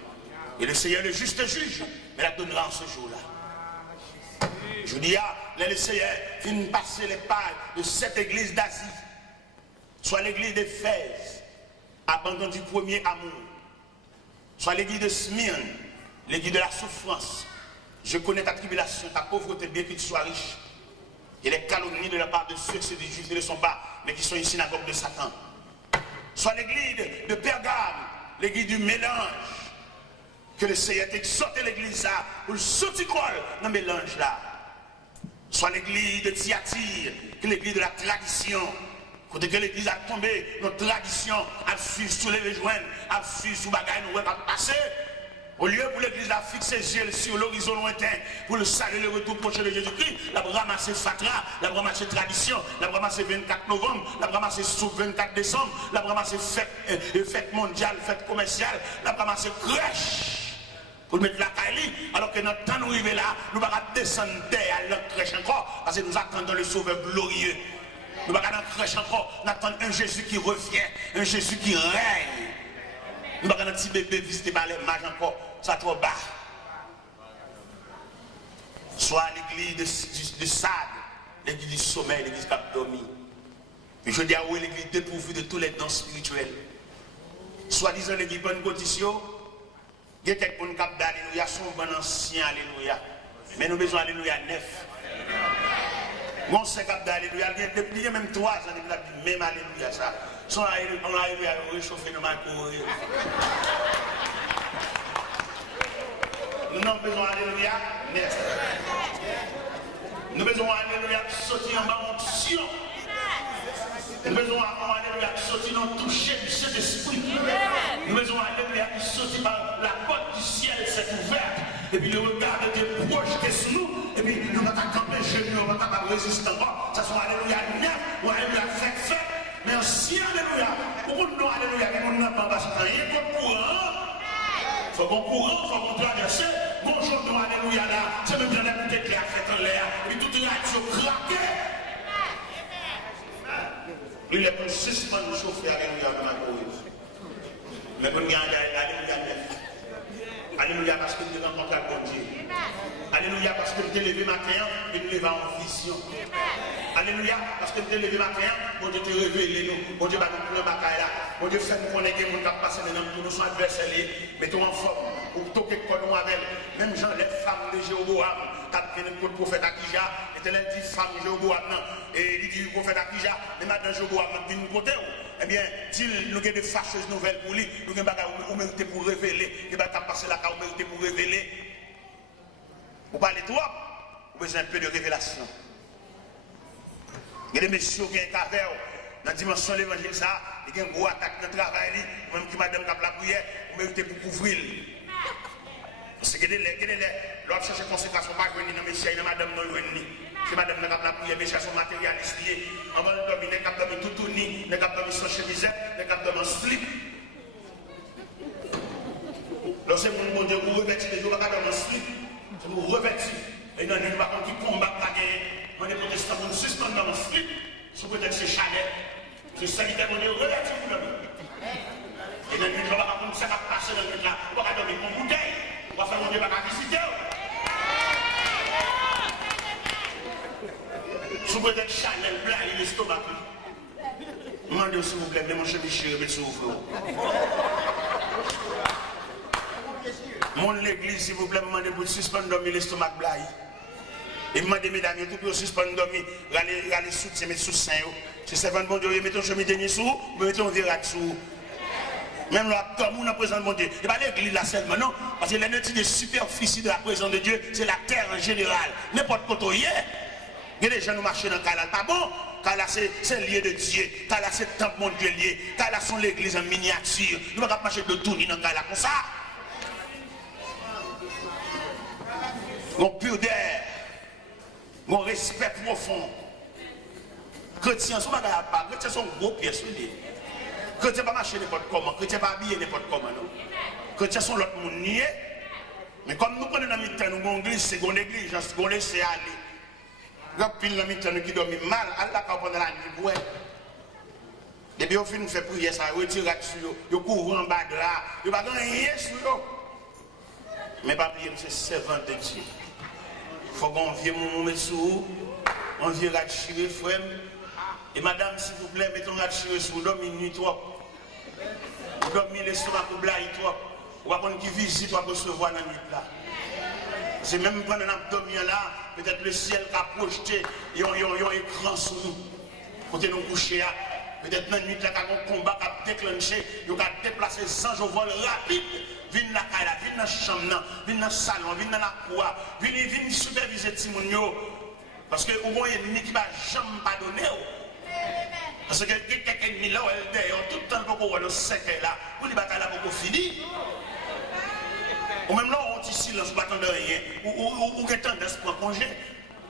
Et le Seigneur, le juste juge, me la donnera en ce jour-là. Je dis, le Seigneur vient passer les pages de cette église d'Asie, soit l'église d'Éphèse, abandon du premier amour, soit l'église de Smyrne, l'église de la souffrance. Je connais ta tribulation, ta pauvreté, bien que tu sois riche. Et les calomnies de la part de ceux qui se disent justes ne le sont pas, mais qui sont une synagogue de Satan. Soit l'église de Pergame, l'église du mélange. Que le Seigneur t'exhorte l'église là, pour le sauticole dans le mélange là. Soit l'église de Thyatire, que l'église de la tradition. Quand l'église a tombé, notre tradition a suivi sous les rejoints, a suivi sous bagaille, nous va passer. Au lieu pour l'église à fixer les yeux sur l'horizon lointain, pour le salut le retour prochain de Jésus-Christ, la ramasser Fatra, la ramasser tradition, la ramasser 24 novembre, la ramasser sous 24 décembre, la ramasser fête mondiale, fête commerciale, la ramasser crèche. Pour mettre la caille, alors que notre temps nous arrive là, nous ne pouvons pas descendre à notre crèche encore, parce que nous attendons le Sauveur glorieux. Nous ne pouvons pas dans la crèche encore, nous attendons un Jésus qui revient, un Jésus qui règne. Nous ne pouvons pas un petit bébé visité par les mages encore, ça trop bas. Soit l'église de Sade, l'église du sommeil, l'église qui a dormi. Mais je dis à vous, l'église dépourvue de tous les dons spirituels. Soit disant l'église bonne condition. Il y a quelqu'un qui a dit alléluia, son bon ancien alléluia. Mais nous avons besoin d'alléluia neuf. Mon sait qu'il alléluia, il y a même 3 ans, il a dit même alléluia ça. Son alléluia, nous réchauffer nos mains pour nous avons besoin d'alléluia neuf. Nous avons besoin d'alléluia sortir en bas en onction. Nous avons besoin d'alléluia sortir en toucher du Saint-Esprit. Nous avons alléluia qui sortit par la porte du ciel s'est ouverte. Et puis le regard était projeté sur nous. Et puis nous avons campé genoux, nous avons pas résister encore. Ça soit alléluia neuf ou alléluia fait. Mais si alléluia, beaucoup de nous alléluia, mais nous n'avons pas rien contre courant. Il faut qu'on courant, il faut qu'on traverse. Bonjour nous alléluia là. C'est même bien la bouteille qui a fait en l'air. Et puis toute la radio craquée. Il est pour suspendre le chauffer alléluia dans ma course. Mais pour nous alléluia neuf. Alléluia parce que nous devons rencontrer avec Dieu. Alléluia parce que nous t'es levé matin et nous levons en vision. Alléluia parce que nous t'es levé matin, bon Dieu te révélé nous. Bon Dieu va nous prendre bataille là. Bon Dieu fait nous connaître que nous avons passé dans nous sommes adversaires. Mettons en forme. Ou toquer quoi nous avec. Même Jean, les femmes de Jéroboam, quand il vient le prophète Akija, et elle dit femme de Jéroboam, et il dit le prophète Akija, mais maintenant Jéroboam vient nous côté. Eh bien, dit nous avons des fâcheuses nouvelles pour lui, nous avons des bagages mérité pour révéler, et bien, tu as passé la carte mérité pour révéler. Vous parlez trop, vous avez besoin un peu de révélation. Il y a des messieurs qui ont un caverne, dans la dimension de l'évangile, ça, il y a une grosse attaque dans le travail, même qui madame qui a la prière, vous méritez pour couvrir. C'est que l'autre cherche conséquence, pas que nous messieurs, madame non c'est madame n'a pas prier, mais cherche son matérialiste lié. On va dominer, n'a pas tout tourner, n'a pas dormir sans chemisette, n'a pas dormir slip. Lorsque mon Dieu vous revêtit les jours, n'a pas dormir slip, c'est vous revêtir. Et dans les gens qui combattent pas gagner, on est protestant pour nous suspendre dans le slip, sous peut-être c'est chalet. C'est ça qui est mon Dieu revêtir pour nous. Et dans les gens, on va ça va passer dans le là, on va dormir pour bouteille, on va faire mon Dieu pas visiter. Sous peut-être Chanel, blanc, il est l'estomac. Demandez s'il vous plaît, mon chemin chéri, mais s'il vous plaît. Mon l'église, s'il vous plaît, demandez pour suspendre dormir l'estomac blanc. Et demandez, mesdames, tout pour suspendre dormir, aller soutien, mettre sous sein. Si c'est bon Dieu, mettez un chemin dernier sous, mettez un virage sous. Même là, comme on a présent de mon Dieu. Et pas l'église là seulement, non. Parce que l'ennemi de superficie de la présence de Dieu, c'est la terre en général. N'importe quoi, il y a des gens qui marchent dans le cas là, pas bon. Car là, c'est lié de Dieu. Car là, c'est le temple mon Dieu lié. Car là, c'est l'église en miniature. Nous ne pouvons pas marcher de tout dans le cas là comme ça. Mon pudeur, mon respect profond. Chrétiens sont pas chrétiens sont gros pièces. Chrétiens pas marcher n'importe comment. Chrétiens pas habiller n'importe comment. Chrétiens sont l'autre monde nié. Mais comme nous prenons dans le temps, nous avons une église, c'est une négligence, nous laissons aller. Il y a pile dans le qui dorment mal, Allah quand pendant la nuit, ouais. Depuis au fin nous fait prier ça, retire sur eux, ils couvrent en bas de là, ils ne pas rien sur eux. Mais pas prier, c'est servant de Dieu. Il faut qu'on vienne mon mettre sur vous, on vient retirer frère. Et madame, s'il vous plaît, mettons retirer sur vous, dormir une nuit trop. Vous dormez l'estomac pour blaguer trop. Vous va prendre qui visite, vous va recevoir dans la nuit là. C'est même pendant un abdomen là, peut-être le ciel qui a projeté, il y a un écran sur nous. Quand nous couchons là, peut-être dans la nuit là, quand un combat qui a déclenché, il a déplacé sans vol rapide. Viens dans la caille, viens dans la chambre, viens dans le salon, viens dans la cour, viens superviser Timounio. Parce que au moins, il y a une équipe qui ne va jamais pardonner. Parce que quelqu'un qui est là, tout le temps, pour qu'on ait là, pour les batailles là, pour qu'on finisse. Ou même là, on dit silence, pas de rien. Ou que tendance pour congé.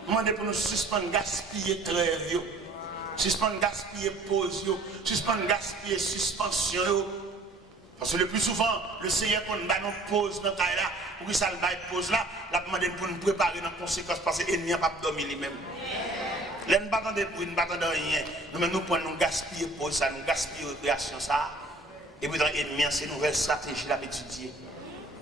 Demandez pour nous suspendre gaspiller trêve, suspendre gaspiller pause, suspendre gaspiller suspension. Parce que le plus souvent, le Seigneur, quand nous pause dans le cas là, pour que ça le bail pause là, la demande pour nous préparer dans les conséquences parce que l'ennemi n'a pas dormi lui-même. Là, nous ne battons de bruit, nous ne battons de rien. Nous-mêmes, nous prenons nous gaspiller pause ça, nous gaspiller récréation ça. Et puis dans l'ennemi, c'est une nouvelle stratégie à étudier.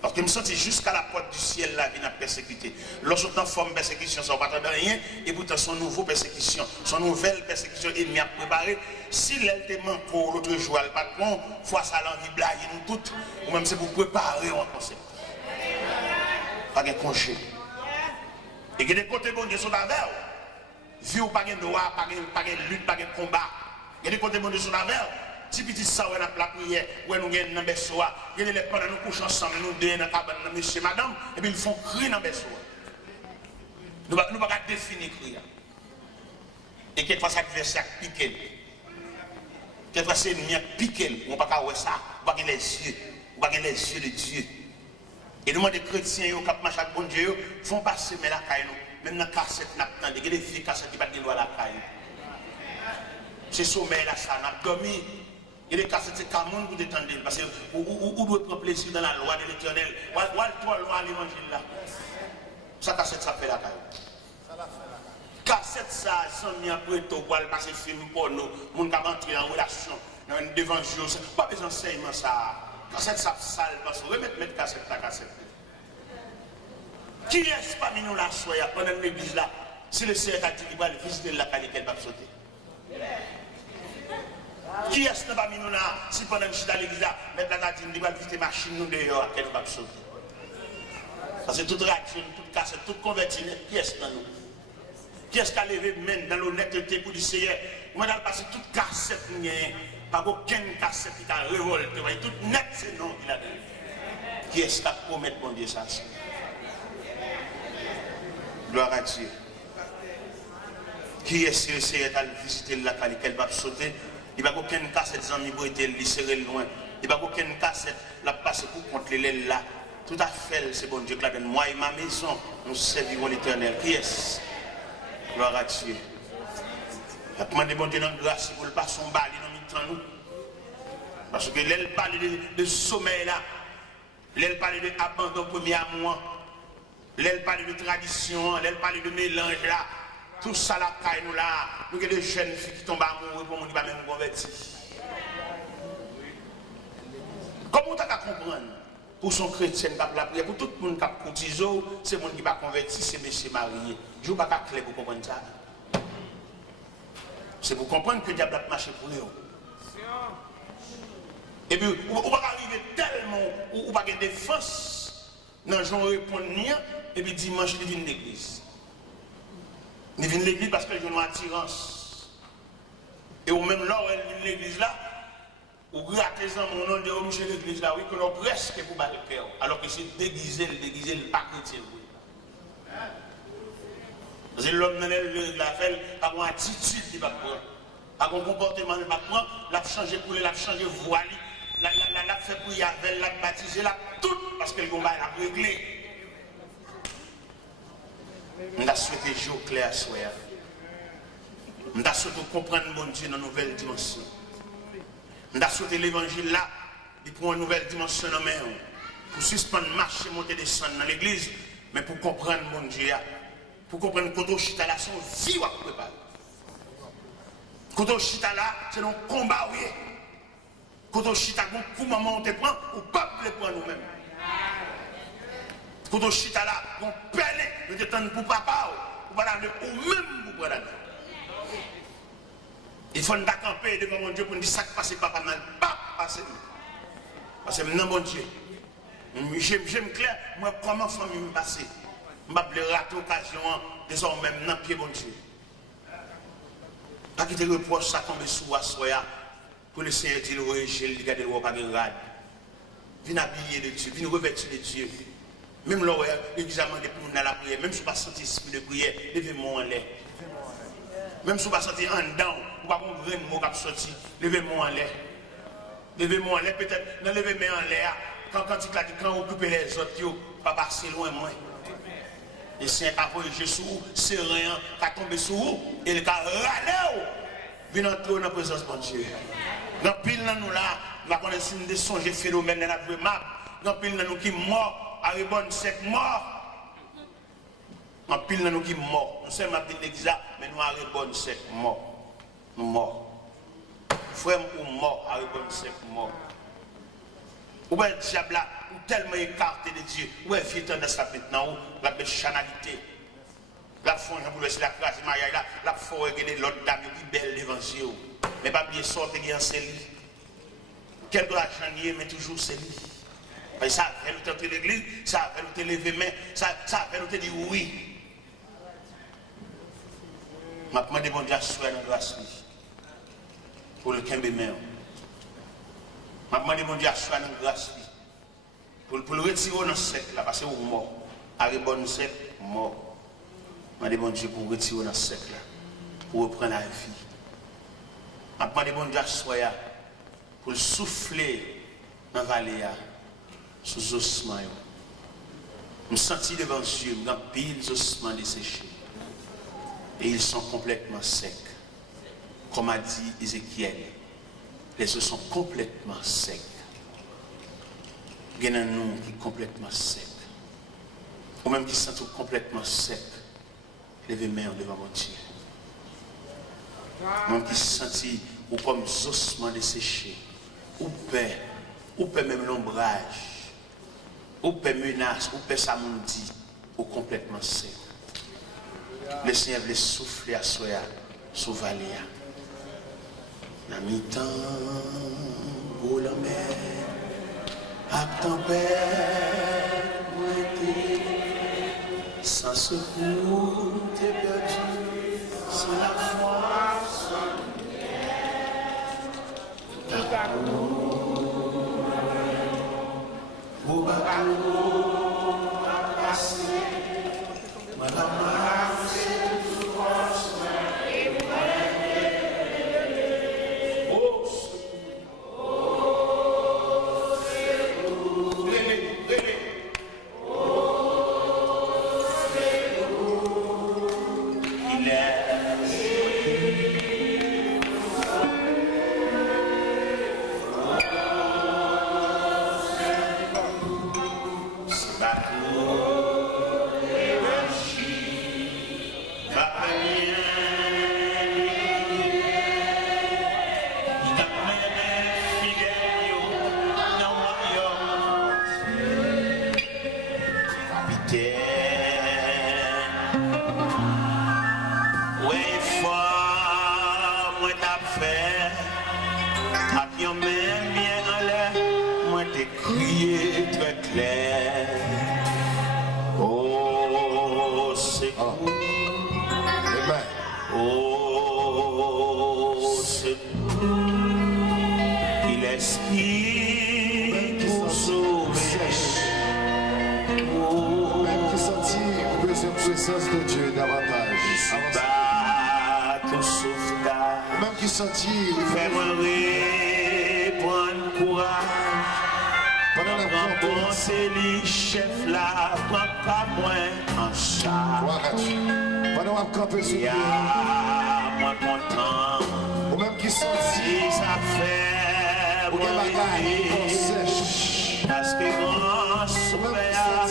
Parce que je me sens jusqu'à la porte du ciel, la vie n'a persécuté. Lorsqu'on en forme persécution, ça ne va pas de rien. Et pourtant, son nouveau persécution, son nouvelle persécution, l'ennemi a préparé. Si elle te manque l'autre jour, le patron, fois ça l'envie de blaguer nous toutes, ou même c'est pour préparer en conséquence. Pas de congé. Et que des côtés bon Dieu sont avec vous. Vie ou pas de droit, pas de lutte, pas de combat. Et des côtés bon Dieu sont avec vous. Si petit ça, on a la prière, où nous gagnons dans le berceau, il y a les pendant nous couchons ensemble, nous deux dans la cabane, monsieur, madame, et puis ils font crier dans le berceau. Nous ne pouvons pas définir crier. Et quelquefois, ça adversaire piqué. Quelquefois, c'est ennemi piqué. On ne peut pas voir ça. On ne peut pas les yeux. On ne peut pas les yeux de Dieu. Et nous, des chrétiens, qui marchent avec bon Dieu, font passer mais la caille. Même dans la cassette, il y a des filles cassettes qui ne pas la caille. C'est sommeil là, ça, on a dormi. Et les cassettes, c'est quand même pour détendre. Parce que vous doit prendre plaisir dans la loi de l'Éternel. Ou toi, loi à l'évangile là. Ça, cassette, ça fait la caille. Cassette, ça, sans mis après, tu vas passer film porno. Mon qui va entrer en relation devant Dieu. Pas besoin d'enseignement, ça. Cassette, ça sale. Parce que remettre cassette, la cassette. Qui est-ce parmi nous là, soya, pendant l'église là? Si le Seigneur a dit qu'il va visiter la caille, qu'elle va sauter. Qui est-ce que parmi nous là, si pendant que je suis à l'église là, mettre la natine, il va visiter machine nous dehors, qu'elle va sauter. Parce que toute réaction, toute cassette, toute convertie, qui est-ce que nous? Qui est-ce qui a levé même dans l'honnêteté pour dire Seigneur? Moi, dans le passé, toute cassette, pas aucune cassette qui a révolté, toute net, c'est non qu'il a donné. Qui est-ce qui a promis bon Dieu ça? Gloire à Dieu. Qui est-ce que le Seigneur a visité la caille, qu'elle va sauter? Il n'y a pas aucune cassette, les amis, pour être serré loin. Il n'y a pas aucune cassette, la passe pour contre les là. Tout à fait, c'est bon Dieu qui l'a donné. Moi et ma maison, nous servirons l'Éternel. Qui est-ce? Gloire à Dieu. Je demande bon Dieu dans la grâce pour le pas son bali dans le temps nous. Parce que l'elle parle de sommeil là, l'elle parle de abandon premier amour, l'elle parle de tradition, l'elle parle de mélange là. Tout ça là, nous là, nous avons des jeunes filles qui tombent amoureux pour nous qui ne sont pas même convertis. Comment tu as comprendre? Pour son chrétien qui a la prière, pour tout le monde qui a cotisé, c'est le monde qui va convertir, c'est monsieur marié. Je ne sais pas clair pour comprendre ça. C'est pour comprendre que le diable a marché pour eux. Et puis, on va arriver tellement, on va avoir des défense, dans le genre répondre rien, et puis dimanche, il vient de l'église. Il vient de l'église parce qu'il y a une attirance. Et au même là où elle vient de l'église là, ou gratte les hommes, on a dit, oh, monsieur l'église là, oui, que l'on presque pour battre le cœur. Alors que c'est déguisé, le pas chrétien. Parce que l'homme dans la fait, par une attitude, il va prendre. Par un comportement, il va prendre, l'a changé pour l'a changé voile, l'a fait prier avec, l'a baptisé, l'a tout, parce que le combat l'a réglé. On a souhaité jouer au clair à soi. On a souhaité comprendre mon Dieu dans une nouvelle dimension. On a souhaité l'évangile là, pour une nouvelle dimension dans main. Pour suspendre, marcher, monter, descendre dans l'église, mais pour comprendre mon Dieu. Pour comprendre que quand chita là, son vie à préparer. Quand chita là, c'est un combat, oui. Quand chita, pour maman, on te prend, ou pas le prendre nous-mêmes. Quand chita là, on pèle, nous te tendons pour papa, ou pas ou même pour prendre. Il faut nous camper devant mon Dieu pour nous dire ça qui passe papa mal, pas passer. Parce que non, mon Dieu, j'aime clair, moi, comment famille me passer. Je vais rater l'occasion, désormais, dans le pied, mon Dieu. Pas quitter le reproche, ça tombe sous Soya, pour le Seigneur dit, le regarde le roi, pas de rade. Viens habiller de Dieu, viens revêtir de Dieu. Même là, l'examen de pour dans la prière, même si vous ne pas sentir esprit de prière, levez-moi en l'air. Même si vous ne pas sentir en dedans, vous ne pas comprendre le mot qui a sorti, levez-moi en l'air. Levez-moi en l'air, peut-être, non, levez-moi en l'air. Quand vous occupez les autres, pas passer loin, moi. Et c'est un Jésus, c'est rien, qui a tombé sur vous, et il a râlé, vient entrer dans la présence de Dieu. Dans pile dans nous là, la connaissance des songes et phénomènes dans la vraie map, dans pile dans nous qui mort, à bonne sec mort. Dans pile dans nous qui mort, nous sommes à l'église là, mais nous à bonne sec mort. Nous morts. Frère ou mort, à bonne sec mort. Ou bien le diable là, ou tellement écarté de Dieu, ou est vieux tendance là maintenant, ou la belle chanalité. La fond, je voulais la classe, la faut regarder l'autre dame qui belle devant Dieu. Mais pas bien sortir qui en c'est lui. Quel doit changer, mais toujours c'est lui. Parce que ça fait nous tenter l'église, ça fait nous te lever main, ça fait nous te dire oui. Je demande bon Dieu à soi dans la grâce pour le Kembe Mère. Je demande bon Dieu à soi dans la grâce pour le retirer dans le cercle là, parce que vous mort. Avec bon cercle, mort. Je demande bon Dieu pour retirer dans le cercle là, pour reprendre la vie. Je demande bon Dieu à soi pour souffler dans la vallée sous les ossements. Je me sentis devant Dieu, je me pile les ossements desséchés. Et ils sont complètement secs. Comme a dit Ézéchiel, les os sont complètement secs. Il y a un nom qui est complètement sec. Ou même qui sont complètement secs. Levez main devant mon Dieu. Même qui se sentit ou comme ossements desséchés. Ou paix même l'ombrage. Ou paix menace, ou paix samundi, ou complètement sec. Le Seigneur veut souffler à soi, sous vallée. La mi-temps, où la mer, à tempête, sans secours, t'es perdu, sans la foi, sans lumière. Au bateau, à passer, madame. j'ai crié très clair. Oh, secours. Amen. Oh, secours. Il est qui pour sauver. Même qui sentit le besoin de présence de Dieu davantage. Même qui sentit fais-moi prendre courage. pendant la Bon, c'est lui, chef là, prends pas moins en charge. pendant la campé sur pied. Moi content. Ou même qui sentit ça fait ou des bagailles sèche. Parce que grand souverain,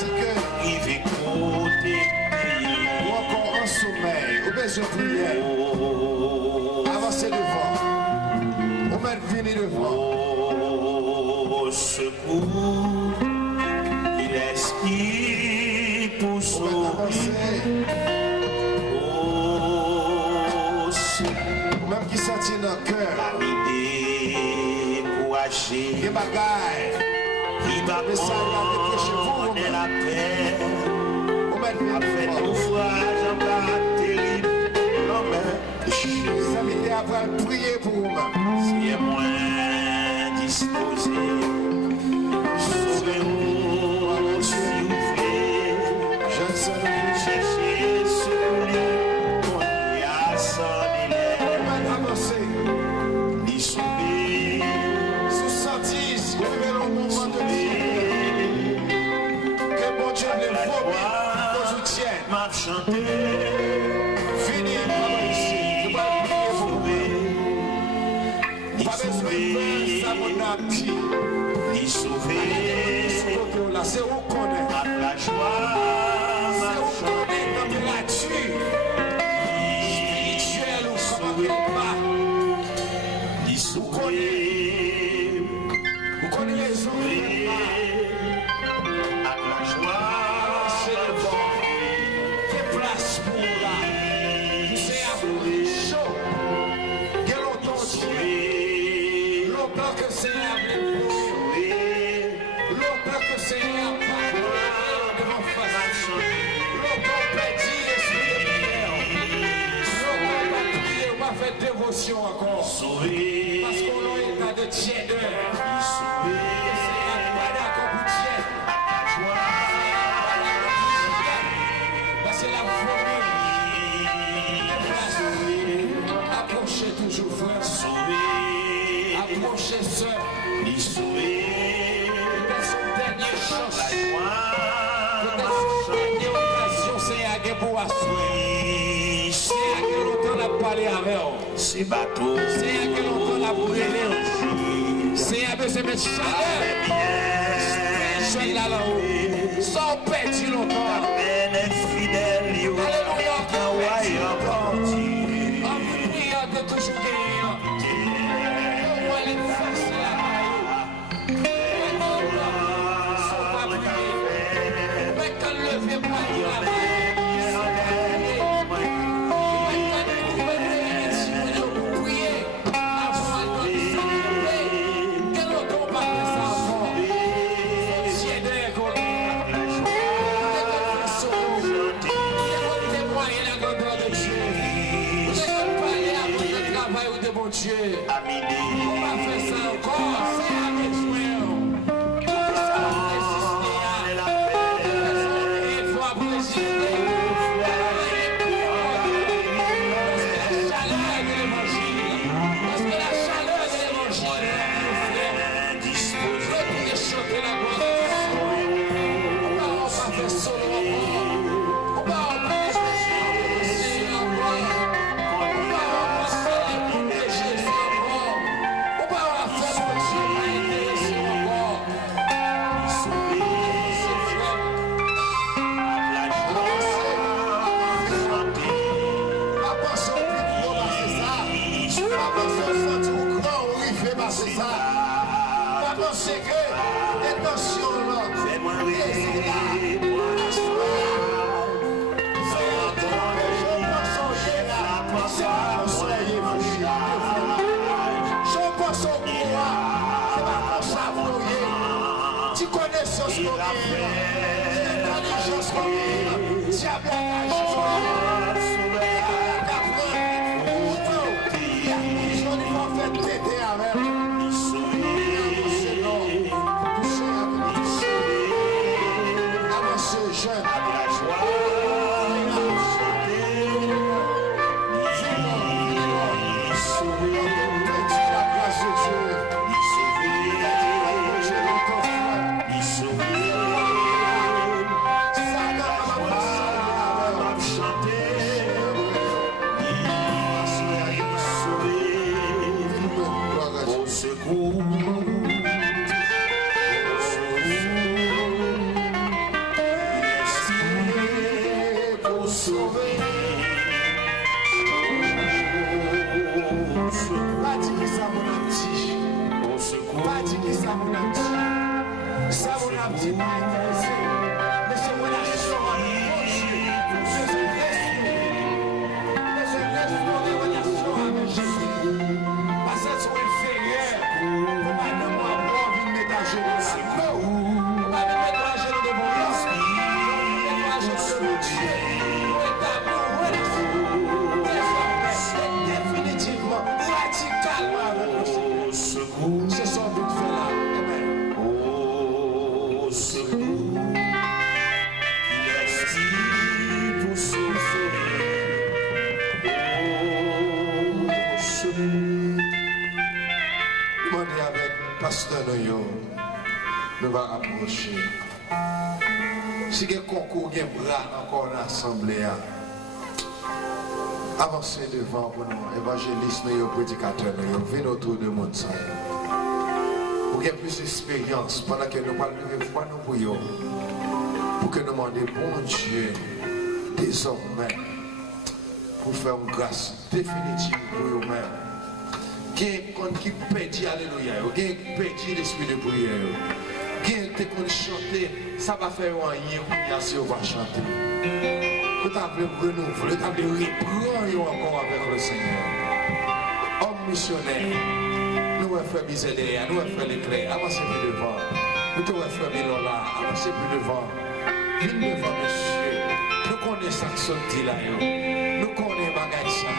il vit côté. Ou encore en sommeil, ou besoin de prière. Avancez devant. Ou même venir devant. Oh, secours, il est qui pour sauver. Oh, secours, même qui sentit dans le cœur. Découragé. Des bagailles. Il va prendre la paix. Après l'ouvrage en bas terrible. Non mais, ça m'était après prier pour vous-même. Si est moins disposé. Sauvez-nous, s'il vous plaît. Je ne sais pas. Cherchez celui qui a son élève. Avancer. Ni sauver. Sous sentisse, vous vivez le moment de Dieu. Que bon Dieu les vomit, vous soutienne. M'a chanté. Fini, maman ici. Je vais prier pour vous. Pas besoin de faire ça, mon ami. Ni sauver. C'est où qu'on est. La joie. C'est où qu'on est, température. Spirituelle ou comment pas. Ni sauver. Vous connaissez les hommes. La joie. C'est le bon. Fais place pour là. C'est à vous chaud. Quel longtemps Dieu. Longtemps que c'est à vous. Longtemps que c'est à vous. Devant face. Longtemps petit esprit de prière. Longtemps pas prier, on va faire dévotion encore. Parce qu'on est en état de tièdeur. C'est à pas d'accord pour tiède. C'est la famille. Approchez toujours, frère. Approchez, sœur. Peut-être son dernière chance. Peut-être son dernière occasion, c'est à gué pour assurer. C'est à quel longtemps la parler avec vous. C'est bateau. C'est à quel longtemps la brûler. C'est à besoin de mettre chaleur. Spirituel là-haut. Sans perdre longtemps. Alléluia. En vous priant de toujours gagner. On va les faire la maille. Mais quand le fait pas la Dieu, on va faire ça encore, c'est à besoin. Ça va résister il faut résister. Parce que la chaleur de l'évangile, parce que la chaleur de l'évangile, disposé de chanter la gloire. On va faire solo encore. On va Si connaissance qu'on a, si intelligence qu'on a, si ablagage qu'on a, ils ont dit fait t'aider avec. Avancez, jeune. Nous va approcher. Si il y a un concours, il y a un bras encore dans l'assemblée, avancez devant pour nous, évangélistes, nous, prédicateurs, nous, venez autour de monde. Pour qu'il y ait plus d'expérience, pendant que nous parlons de foi, nous prions, pour que nous demandions, bon Dieu, désormais, pour faire une grâce définitive pour vous-même. Qui perdit, alléluia, qui perdit l'esprit de prière, qui qu'on chanter, ça va faire rien si on va chanter. Vous avez renouvelé, vous avez repris encore avec le Seigneur. Homme missionnaire, nous avons fait misère, nous avons fait l'éclair, avancez plus devant. Nous avons fait Milola, avancez plus devant. Venez devant, monsieur. Nous connaissons ça qui dit là, nous connaissons bagaille ça.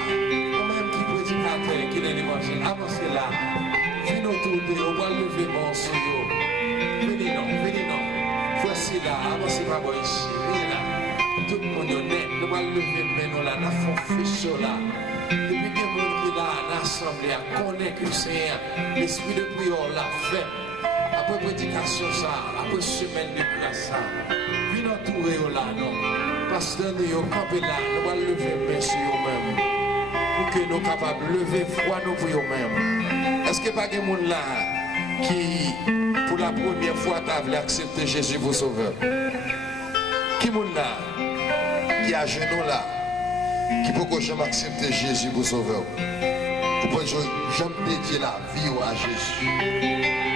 Qui est l'évangile, avancez là, venez autour de vous, on va lever mon sur vous. Venez non, voici là, avancez ma voix ici, venez là. Tout le monde est honnête, nous allons lever maintenant là, nous faisons feu là. Depuis que le monde qui est là, l'assemblée, connaît que le Seigneur, l'esprit de prière l'a fait. Après prédication ça, après semaine de grâce ça, venez entourer là, non. Parce que nous campons là, nous allons lever monsieur vous-même. Pour que nous soyons capables de lever foi nous pour nous-mêmes. Est-ce qu'il n'y a pas de gens là qui, pour la première fois, a accepté Jésus pour sauveur? Qui est là qui a genoux là, qui peut jamais accepter Jésus pour sauveur? Pour que jamais dédier la vie à Jésus.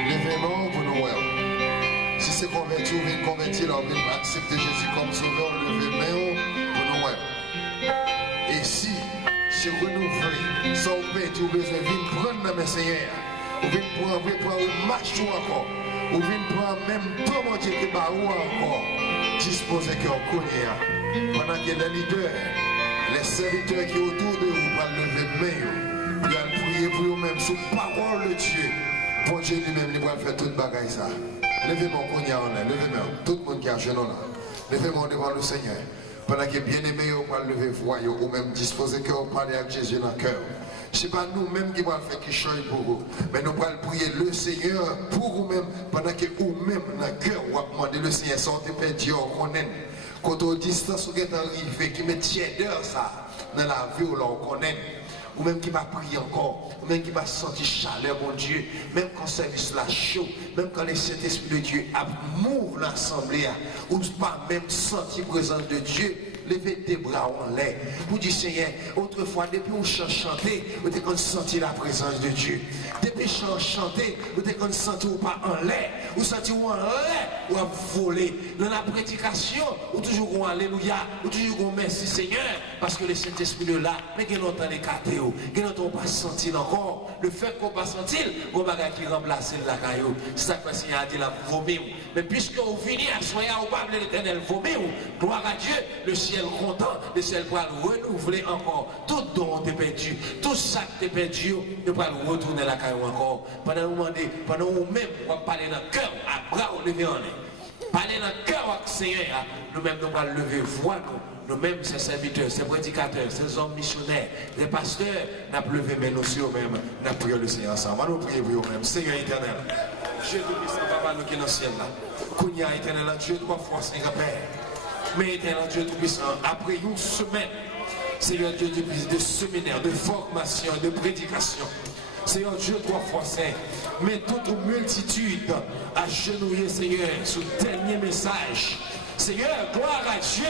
Levez-moi pour nous. Si c'est converti ou bien converti, on va accepter Jésus comme sauveur, levez-moi pour nous. Et si c'est renouvelé, sans paix, tu as besoin de prendre dans mes seigneurs, ou de prendre une marche encore, ou de prendre même tout mon Dieu qui va encore, disposer qu'on connaît. Pendant que les leaders, les serviteurs qui sont autour de vous, vont lever main, vous allez prier pour vous-même sous parole de Dieu. Pour Dieu lui-même, il va faire toute bagaille ça. Levez-moi qu'on y a en l'air, levez-moi, tout le monde qui a genou là, levez-moi devant le Seigneur. Pendant que bien-aimés, on va lever voix, ou même disposer que on parle avec Jésus dans le cœur. Ce n'est pas nous-mêmes qui allons faire qui change pour vous, mais nous allons prier le Seigneur pour vous-même, pendant que vous-même dans le cœur, vous allez demander le Seigneur, sortez per Dieu, on connaît. Quand on distance, vous êtes arrivé, qui met tièdeur ça, dans la vie, on connaît. Ou même qui va prier encore, ou même qui va sentir chaleur, mon Dieu, même quand le service là chaud, même quand le Saint-Esprit de Dieu a mouve l'assemblée, ou pas même sentir la présence de Dieu, levez tes bras en l'air. Vous dites Seigneur, autrefois, depuis on chantait, vous avez senti la présence de Dieu. Depuis on chantait, vous avez senti ou pas en l'air, vous sentez ou en l'air. ou à voler. Dans la prédication, ou toujours un alléluia, ou toujours un merci Seigneur, parce que le Saint-Esprit est là, mais qu'il entend les catéos, qu'il n'entend pas sentir encore. Le fait qu'on pas sentir, on va qui remplace la caillou. C'est ça que le Seigneur a dit la vomir. Mais puisque vous venez à soyer au Pable l'Éternel vomir, gloire à Dieu, le ciel content, le ciel va renouveler encore tout dont on est perdu, tout ça que tu perdu, tu vas retourner la caillou encore. Pendant nous-mêmes, on va parler dans le cœur, à bras lever en l'air. Parler dans le cœur avec le Seigneur, nous-mêmes, nous allons lever voix, nous-mêmes, ces serviteurs, ces prédicateurs, ces hommes missionnaires, les pasteurs, nous allons lever mais nous sur eux-mêmes, nous allons prier le Seigneur ensemble. Nous prions pour eux-mêmes. Seigneur éternel, Dieu tout-puissant, Papa, nous qui est dans le ciel là. Kounia éternel, Dieu, trois fois, Seigneur Père. Mais éternel, Dieu tout-puissant, après une semaine, Seigneur Dieu de séminaire, de formation, de prédication. Seigneur Dieu, trois fois saint, mais toute multitude agenouillée, Seigneur, sous le dernier message. Seigneur, gloire à Dieu,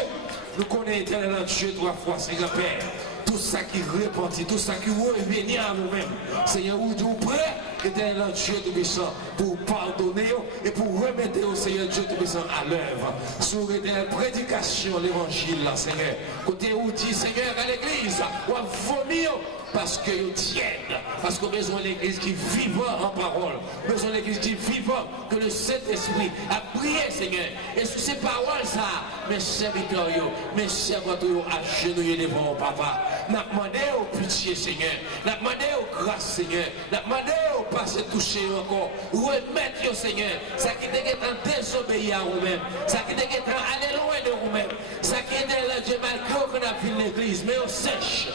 nous connaissons éternel Dieu, trois fois, Seigneur Père. Tout ça qui repentit, tout ça qui revient à nous-mêmes. Seigneur, où nous prêts, éternel Dieu Tout-Puissant, pour pardonner et pour remettre au Seigneur Dieu Tout-Puissant à l'œuvre. Sur la prédication, l'évangile, Seigneur. Côté où dit, Seigneur, à l'église, on va vomir. Parce que vous tiennent, parce qu'on a besoin de l'église qui vivant en parole, besoin de l'église qui vivant, que le Saint-Esprit a prié, Seigneur. Et sous ces paroles, ça, mes serviteurs, mes serviteurs, agenouillés devant papa. N'a demandé au pitié, Seigneur. N'a demandé au grâce, Seigneur. N'a demandé au passé toucher encore. Remettre, Seigneur, ça qui est en désobéir à vous-même, ça qui est en aller loin de vous-même, ça qui est là, Dieu, malgré qu'on a vu l'église, mais on sèche,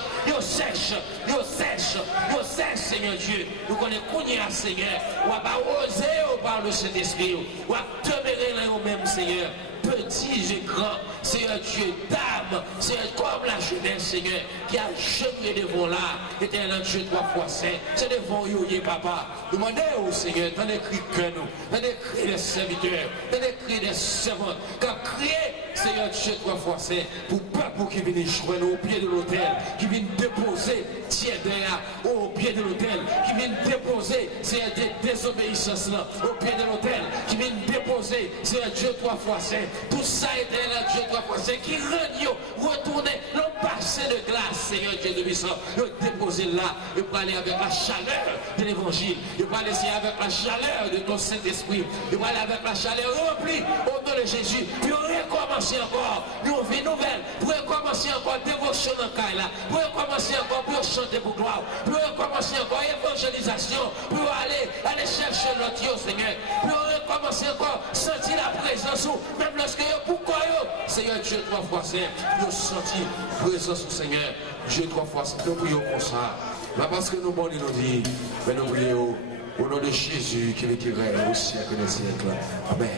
Seigneur Dieu. Nous connaissons qu'on y a, Seigneur. On va pas oser par le Saint-Esprit. On va demeurer là nous-mêmes, Seigneur. Petit et grand, Seigneur Dieu, dame, Seigneur, comme la jeunesse, Seigneur, qui a jeté devant là, éternel Dieu, trois fois saint, c'est devant vous, papa. Demandez au Seigneur, dans les cris que nous, dans les cris des serviteurs, dans les cris des servantes, quand crier, Seigneur Dieu, trois fois saint, pour peuple qui vient joindre au pied de l'autel, qui vient déposer, tiens derrière, au pied de l'autel, qui vient déposer, Seigneur, des désobéissances là, au pied de l'autel, qui vient déposer, Seigneur Dieu, trois fois saint. Tout ça était là, Dieu doit passer, qui retourner le passé de glace, Seigneur Dieu de puissant, le déposer là, et pour aller avec la chaleur de l'évangile, et pour aller avec la chaleur de ton Saint-Esprit, et pour aller avec la chaleur remplie au nom de Jésus, puis recommencer encore, une vie nouvelle, pour recommencer encore dévotion dans le cas là, pour recommencer encore, pour chanter pour gloire, pour recommencer encore évangélisation, pour aller chercher l'autre, Seigneur, pour recommencer encore, sentir la présence, même lorsque pourquoi Seigneur Dieu trois fois saint, nous senti présence du Seigneur, Dieu trois fois saint, nous prions comme ça. Pas parce que nous nous dit, mais nous prions au nom de Jésus qui est règne au siècle des siècles. Amen.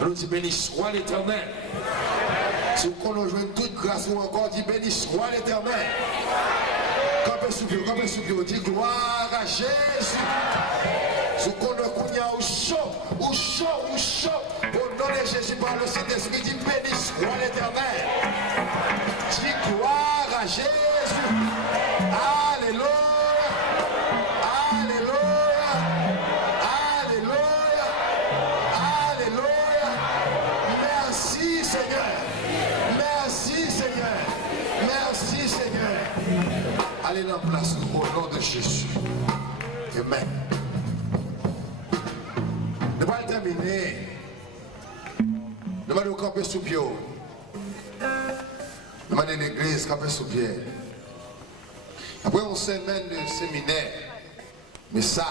Nous disons béni soit l'Éternel. Si vous connaissez toute grâce ou encore dit béni soit l'Éternel. Campez sous Dieu, dit gloire à Jésus. Si vous connaissez au chaud, au nom de Jésus par le Saint-Esprit, dit béni soit l'Éternel. Dit gloire à Jésus. Alléluia. Alléluia. Alléluia. Alléluia. Merci Seigneur. Merci Seigneur. Merci Seigneur. Allez dans la place au nom de Jésus. Amen. Nous allons terminer. Nous allons camper sous pied. Nous allons l'église camper sous pied. Après une semaine de séminaire, message,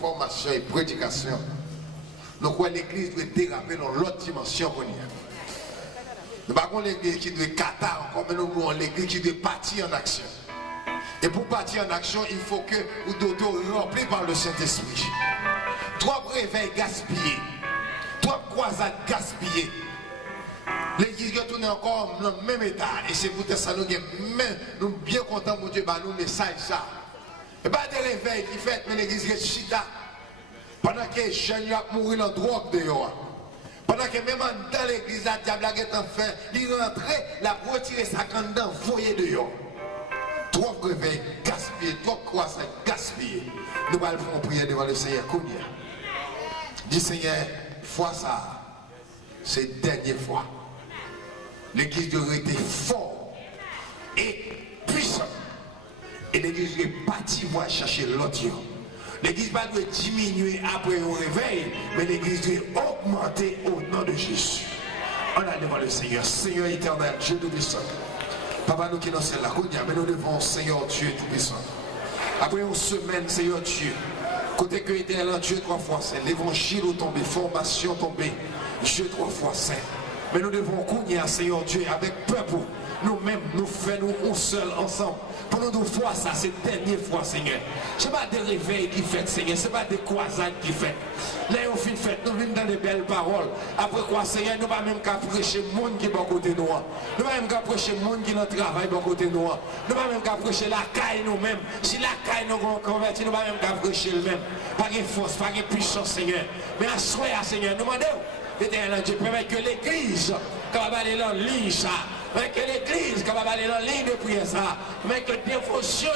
formation et prédication, nous croyons que l'église doit déraper dans l'autre dimension. Nous avons l'église qui doit catar encore, mais nous avons l'église qui doit partir en action. Et pour partir en action, il faut que vous soyez remplis par le Saint-Esprit. Trois réveils gaspillés, trois croisades gaspillées. L'église retourne encore dans le même état. Et c'est pour ça que nous sommes bien contents pour Dieu, nous message ça. Et pas des réveils qui fait que l'église est chita. Pendant que les jeunes mourent dans la drogue dehors. Pendant que même dans l'église, la diable est en fait, il rentre, la retirer sa canne dans foyer dehors. Trois réveils gaspillés, trois croisades gaspillées. Nous allons faire prier devant le Seigneur. Combien? Dis Seigneur, fois ça. c'est la dernière fois. L'église doit être forte et puissante. Et l'église doit partir pour chercher l'autre. L'église ne doit diminuer après le réveil, mais l'église doit augmenter au nom de Jésus. On a devant le Seigneur, Seigneur éternel, Dieu Tout-Puissant. Papa, nous qui nous sommes là, mais nous devons, Seigneur Dieu Tout-Puissant. Après une semaine, Seigneur Dieu, côté que éternel, Dieu 3 fois saint, l'évangile est tombé, formation tombée, Dieu 3 fois saint. Mais nous devons connaître, Seigneur Dieu, avec peuple, nous-mêmes, nous faisons nous seul ensemble. Pour nous fois ça, c'est la dernière fois, Seigneur. Ce n'est pas des réveils qui fait, Seigneur. Ce n'est pas des croisades qui fait. Là, on fait fête, nous venons dans des belles paroles. Après quoi, Seigneur, nous ne pouvons même pas prêcher le monde qui est à côté de nous. Nous ne pouvons même pas prêcher le monde qui est dans le travail à côté de nous. Nous ne pouvons même pas prêcher la caille nous-mêmes. Si la caille nous convertit, nous ne pouvons même pas prêcher le même. Pas de force, pas de puissance, Seigneur. Mais à ce moment, Seigneur, nous demandons, éternel Dieu, permet que l'église, quand va aller dans le lit, ça. Mais que l'église capable d'aller dans la ligne de prière ça, mais que dévotion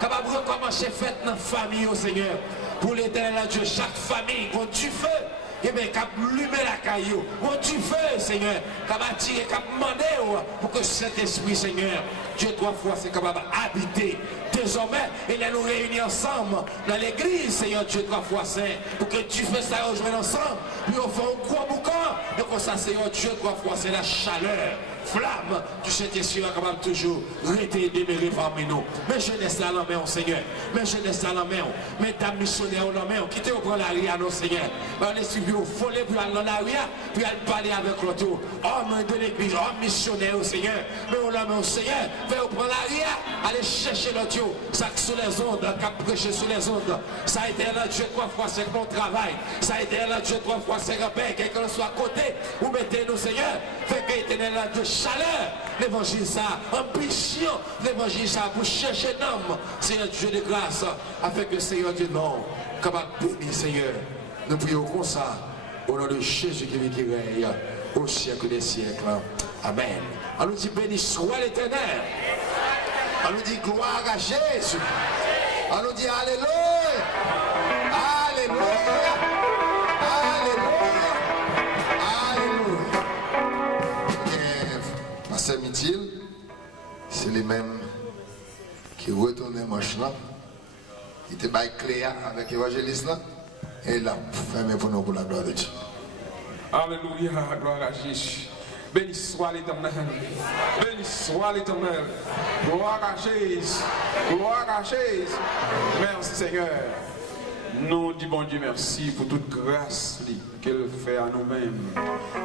capable de recommencer fête dans la famille au Seigneur. Pour l'éternel Dieu, chaque famille, quand tu fais, et bien cap lumer la caillou, quand tu fais, Seigneur, capable attirer, capable demander pour que cet esprit, Seigneur, Dieu 3 fois c'est capable d'habiter. Désormais, il est nous réunis ensemble dans l'église, Seigneur Dieu 3 fois saint, pour que tu fasses ça rejoindre ensemble, puis on fait un gros boucan, et comme ça, Seigneur Dieu 3 fois c'est la chaleur. Flamme du Saint-Esprit capable toujours rester demeurer parmi nous. Mais jeunesse là la main, Seigneur. Mais jeunesse là la main. Mais ta missionnaire la main. Quittez au prendre la ria, non, Seigneur. On est suivi au folie, puis aller dans la ria, puis aller parler avec l'autre. Homme de l'église, homme missionnaire au Seigneur. Mais on la main au Seigneur. Fais au prendre la ria, aller chercher l'autre. Ça sous les ondes, cap prêcher sous les ondes. Ça a été là Dieu 3 fois, c'est mon travail. Ça a été là Dieu 3 fois, c'est grand-père. Quelqu'un soit à côté. Ou mettez-nous, Seigneur. Fait que éternel là Dieu chaleur, l'évangile ça, ambition, l'évangile ça, pour chercher l'homme, Seigneur Dieu de grâce, afin que Seigneur Dieu non, capable de bénir, Seigneur. Nous prions comme ça, au nom de Jésus qui vit qui règne, au siècle des siècles. Amen. On nous dit béni soit l'Éternel. On nous dit gloire à Jésus. On nous dit alléluia. Alléluia. Pasteur Mithil, c'est les mêmes qui retournaient manche là. Il était bail clair avec l'évangéliste là. Et il a fermé pour nous pour la gloire de Dieu. Alléluia, gloire à Jésus. Béni soit l'Éternel. Béni soit l'Éternel. Gloire à Jésus. Gloire à Jésus. Merci Seigneur. Nous disons bon Dieu merci pour toute grâce qu'elle fait à nous-mêmes.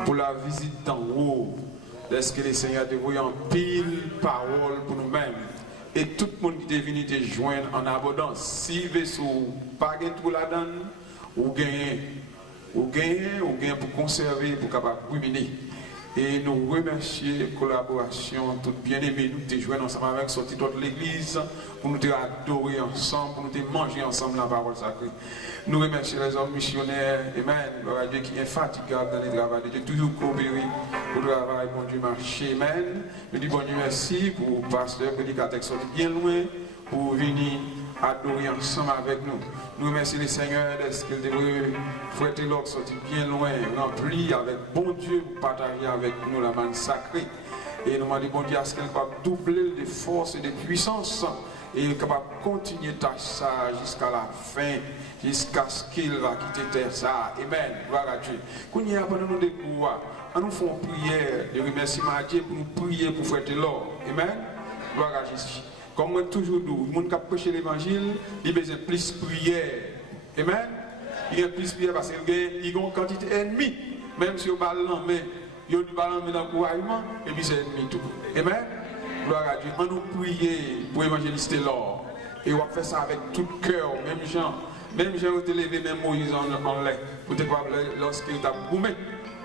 Pour la visite d'en haut. Est-ce que le Seigneur te voyait en pile parole pour nous-mêmes et tout le monde qui est venu te joindre en abondance. Si vaisseau pas gain tout la donne, ou gain pour conserver, pour capable ruminer. Et nous remercions la collaboration, tout bien-aimé, nous te joindre ensemble avec sorti de l'église, pour nous te adorer ensemble, pour nous te manger ensemble la parole sacrée. Nous remercions les hommes missionnaires, Amen, gloire à Dieu qui est infatigable dans le travail de Dieu, toujours coopéré pour le travail, bon Dieu marché, Amen. Nous disons bon Dieu merci pour le pasteur, prédicateur qui sorti bien loin, pour venir adorer ensemble avec nous. Nous remercions le Seigneur de ce qu'il devrait frère Télor sorti bien loin, rempli avec bon Dieu pour partager avec nous la manne sacrée. Et nous demandons bon Dieu à ce qu'il va doubler de force et de puissance et capable de continuer tâche ça jusqu'à la fin, jusqu'à ce qu'il va quitter terre ça. Amen. Gloire à Dieu. Quand il y a pendant nous des coups, nous faisons prière de remerciement à Dieu pour nous prier pour frère Télor. Amen. Gloire à Jésus. Comme moi toujours dit, le monde qui a prêché l'évangile, il a besoin de plus de prière. Amen. Il y a plus de prière parce qu'il y a une quantité d'ennemis. Même si on parle en main, il y a du ballon dans le couragement, et puis c'est ennemi tout. Amen. Gloire à Dieu. On nous prie pour évangéliser l'or. Et on va faire ça avec tout cœur, même gens. Même gens ont élevé, même Moïse en l'air. Pour te voir lorsqu'il t'a boumé,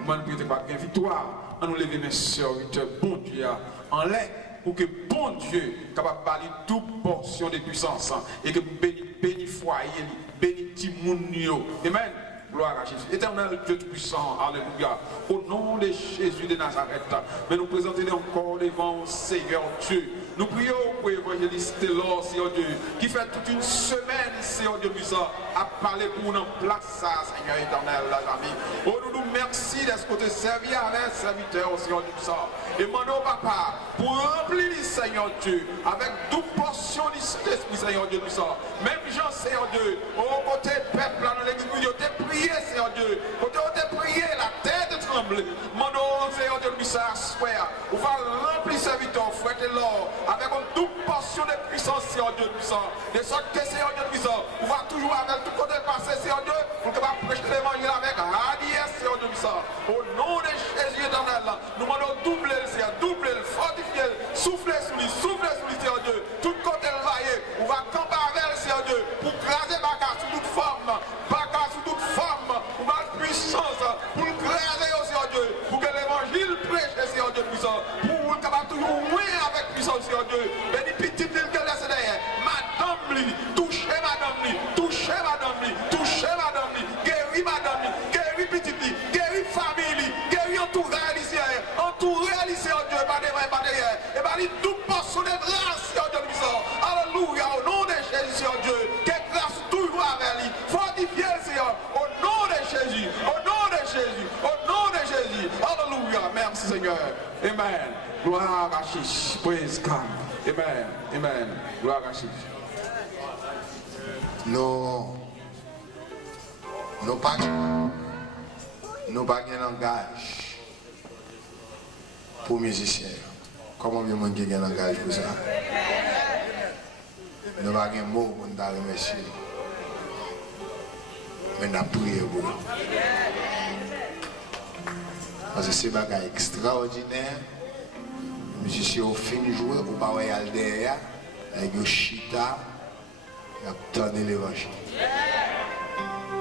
on peut te voir une victoire. On nous lever mes serviteurs, bon Dieu, en l'air. Pour que bon Dieu capable de parler toute portion de puissance et que béni foyer, béni Timounio. Amen. Gloire à Jésus. Éternel Dieu puissant, alléluia. Au nom de Jésus de Nazareth, mais nous présentons encore devant Seigneur Dieu. Nous prions pour l'évangéliste Taylor, Seigneur Dieu, qui fait toute une semaine, Seigneur Dieu puissant, à parler pour nous en place, ça, Seigneur éternel, les amis. Oh, nous nous merci d'être côté servi à les serviteurs, Seigneur Dieu puissant. Et demandons, Papa, pour remplir, Seigneur Dieu, avec toute portion du Saint-Esprit, Seigneur Dieu puissant. Même Jean, Seigneur Dieu, au côté peuple, là, dans l'église, nous avons prié, Seigneur Dieu. Côté où tu prié, la tête tremble. Demandons, Seigneur Dieu puissant, à soi, on va remplir serviteurs, frère et l'or, avec une double portion de puissance, Seigneur Dieu puissant. De sorte que, Seigneur Dieu puissant, on va toujours avec tout côté passé, Seigneur Dieu, pour que va prêcher l'évangile avec radiesse, Seigneur Dieu puissant. Au nom de Jésus éternel, nous demandons doubler le Seigneur, doubler le, fortifier le, souffler sous lui, Seigneur Dieu. Tout côté le vaillé, on va camper avec le Seigneur Dieu, pour craser Baka sous toute forme, Baka sous toute forme, on va la puissance, pour le craser au Seigneur Dieu, pour que l'évangile prêche, Seigneur Dieu puissant, pour le capable toujours moins avec puissance, Seigneur Dieu. Béni petit île que laisse derrière, madame lui, touchez madame lui, touchez madame lui, touchez madame lui, guéris madame lui, guéris petit lui, guéris famille lui, guéris entourage ici, entourage ici, Seigneur Dieu, pas devant, pas derrière, et bien il tout portion de grâce, Seigneur Dieu puissant. Alléluia, au nom de Jésus, Seigneur Dieu, que grâce toujours avec lui, fortifiez le Seigneur, au nom de Jésus, au nom de Jésus, au nom de Jésus. Alléluia, merci Seigneur. Amen. Gloire à Jésus. Praise God. Amen. Amen. Gloire à Jésus. Nous pas de langage pour musiciens. Comment vous avez un langage pour ça? Nous n'avons pas de mots pour nous remercier. Mais nous avons prié pour vous. Parce que c'est un bagage extraordinaire. Les musiciens ont fini de jouer, ou pas aller derrière, avec le chita, et attendre l'évangile.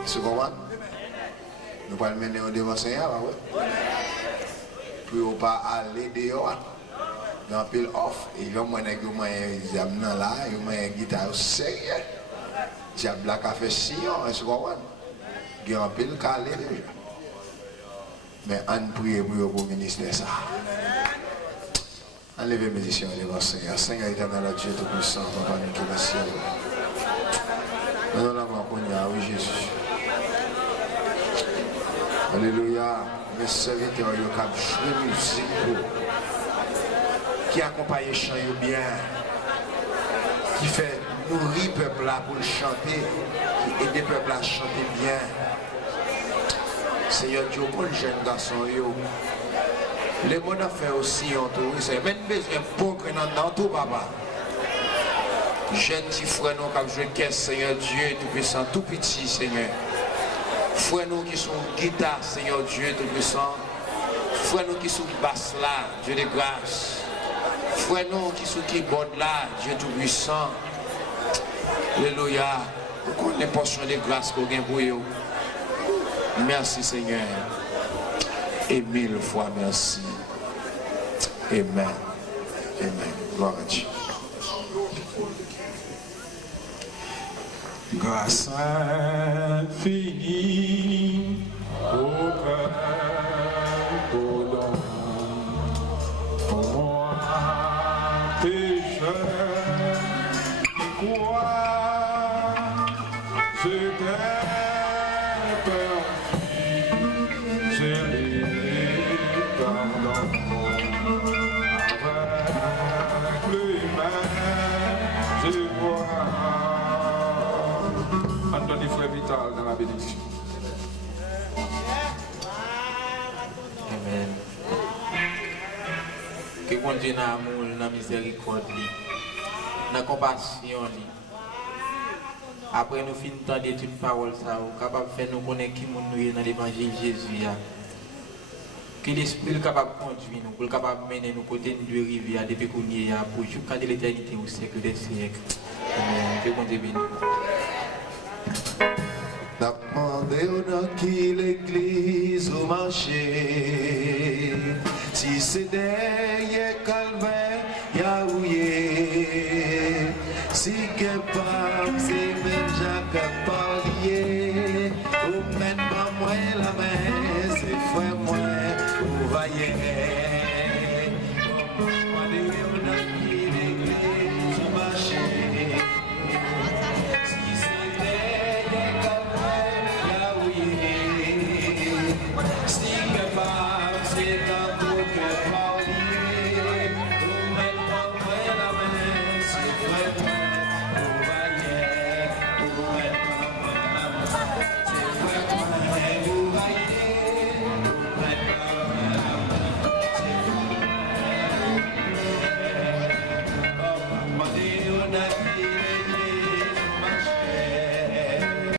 Vous comprenez? Nous ne pouvons pas mener en devant Seigneur, puis on ne peut pas aller dehors. Dans pile off, et ils ont un là, ils ont une guitare sérieux. Diable a fait sillon, est-ce que vous comprenez? Ils ont un pile calé déjà. Mais on prie pour le ministère ça. Enlevez mes musiciens devant le Seigneur. Seigneur éternel, Dieu Tout-Puissant, Papa qui est dans le ciel. Nous avons oui Jésus. Alléluia. Mes serviteurs, ils ont joué musique qui accompagne le chant bien, qui fait nourrir le peuple là pour le chanter, qui aide le peuple à chanter bien. Seigneur Dieu, pour les jeunes garçons, les mots a fait aussi en tout, c'est même besoin de progrès dans tout, papa. Jeunes petits frères, nous qui jouent caisse, Seigneur Dieu, Tout-Puissant, tout petit, Seigneur. Frères nous qui sont guitare, Seigneur Dieu, Tout-Puissant. Frères nous qui sont basse là, Dieu de grâce. Frères nous qui sont keyboard là, Dieu Tout-Puissant. Alléluia. Vous connaissez les portions de grâce qu'on a pour vous. Merci Seigneur. Et 1000 fois merci. Amen. Amen. Gloire à Dieu. Grâce infinie au Père, pour moi, pécheur, qui croit, j'étais perdu, j'ai les pardons, avec les mains, je vois. Anthony Frère Vital dans la bénédiction. Amen. Que bon Dieu n'a amour, n'a miséricorde, n'a compassion. Après nous finissons d'entendre toute parole, ça, nous capable de faire nous connaître qui nous dans l'évangile Jésus. Que l'Esprit est capable de conduire nous, pour capable de mener nous côté de rivière depuis qu'on y est pour jusqu'à l'éternité au siècle des siècles. Amen. Que bon Dieu bénisse. N'a demandé dans qui l'église au marché. Si c'est derrière Calvaire, Yahoué. Si que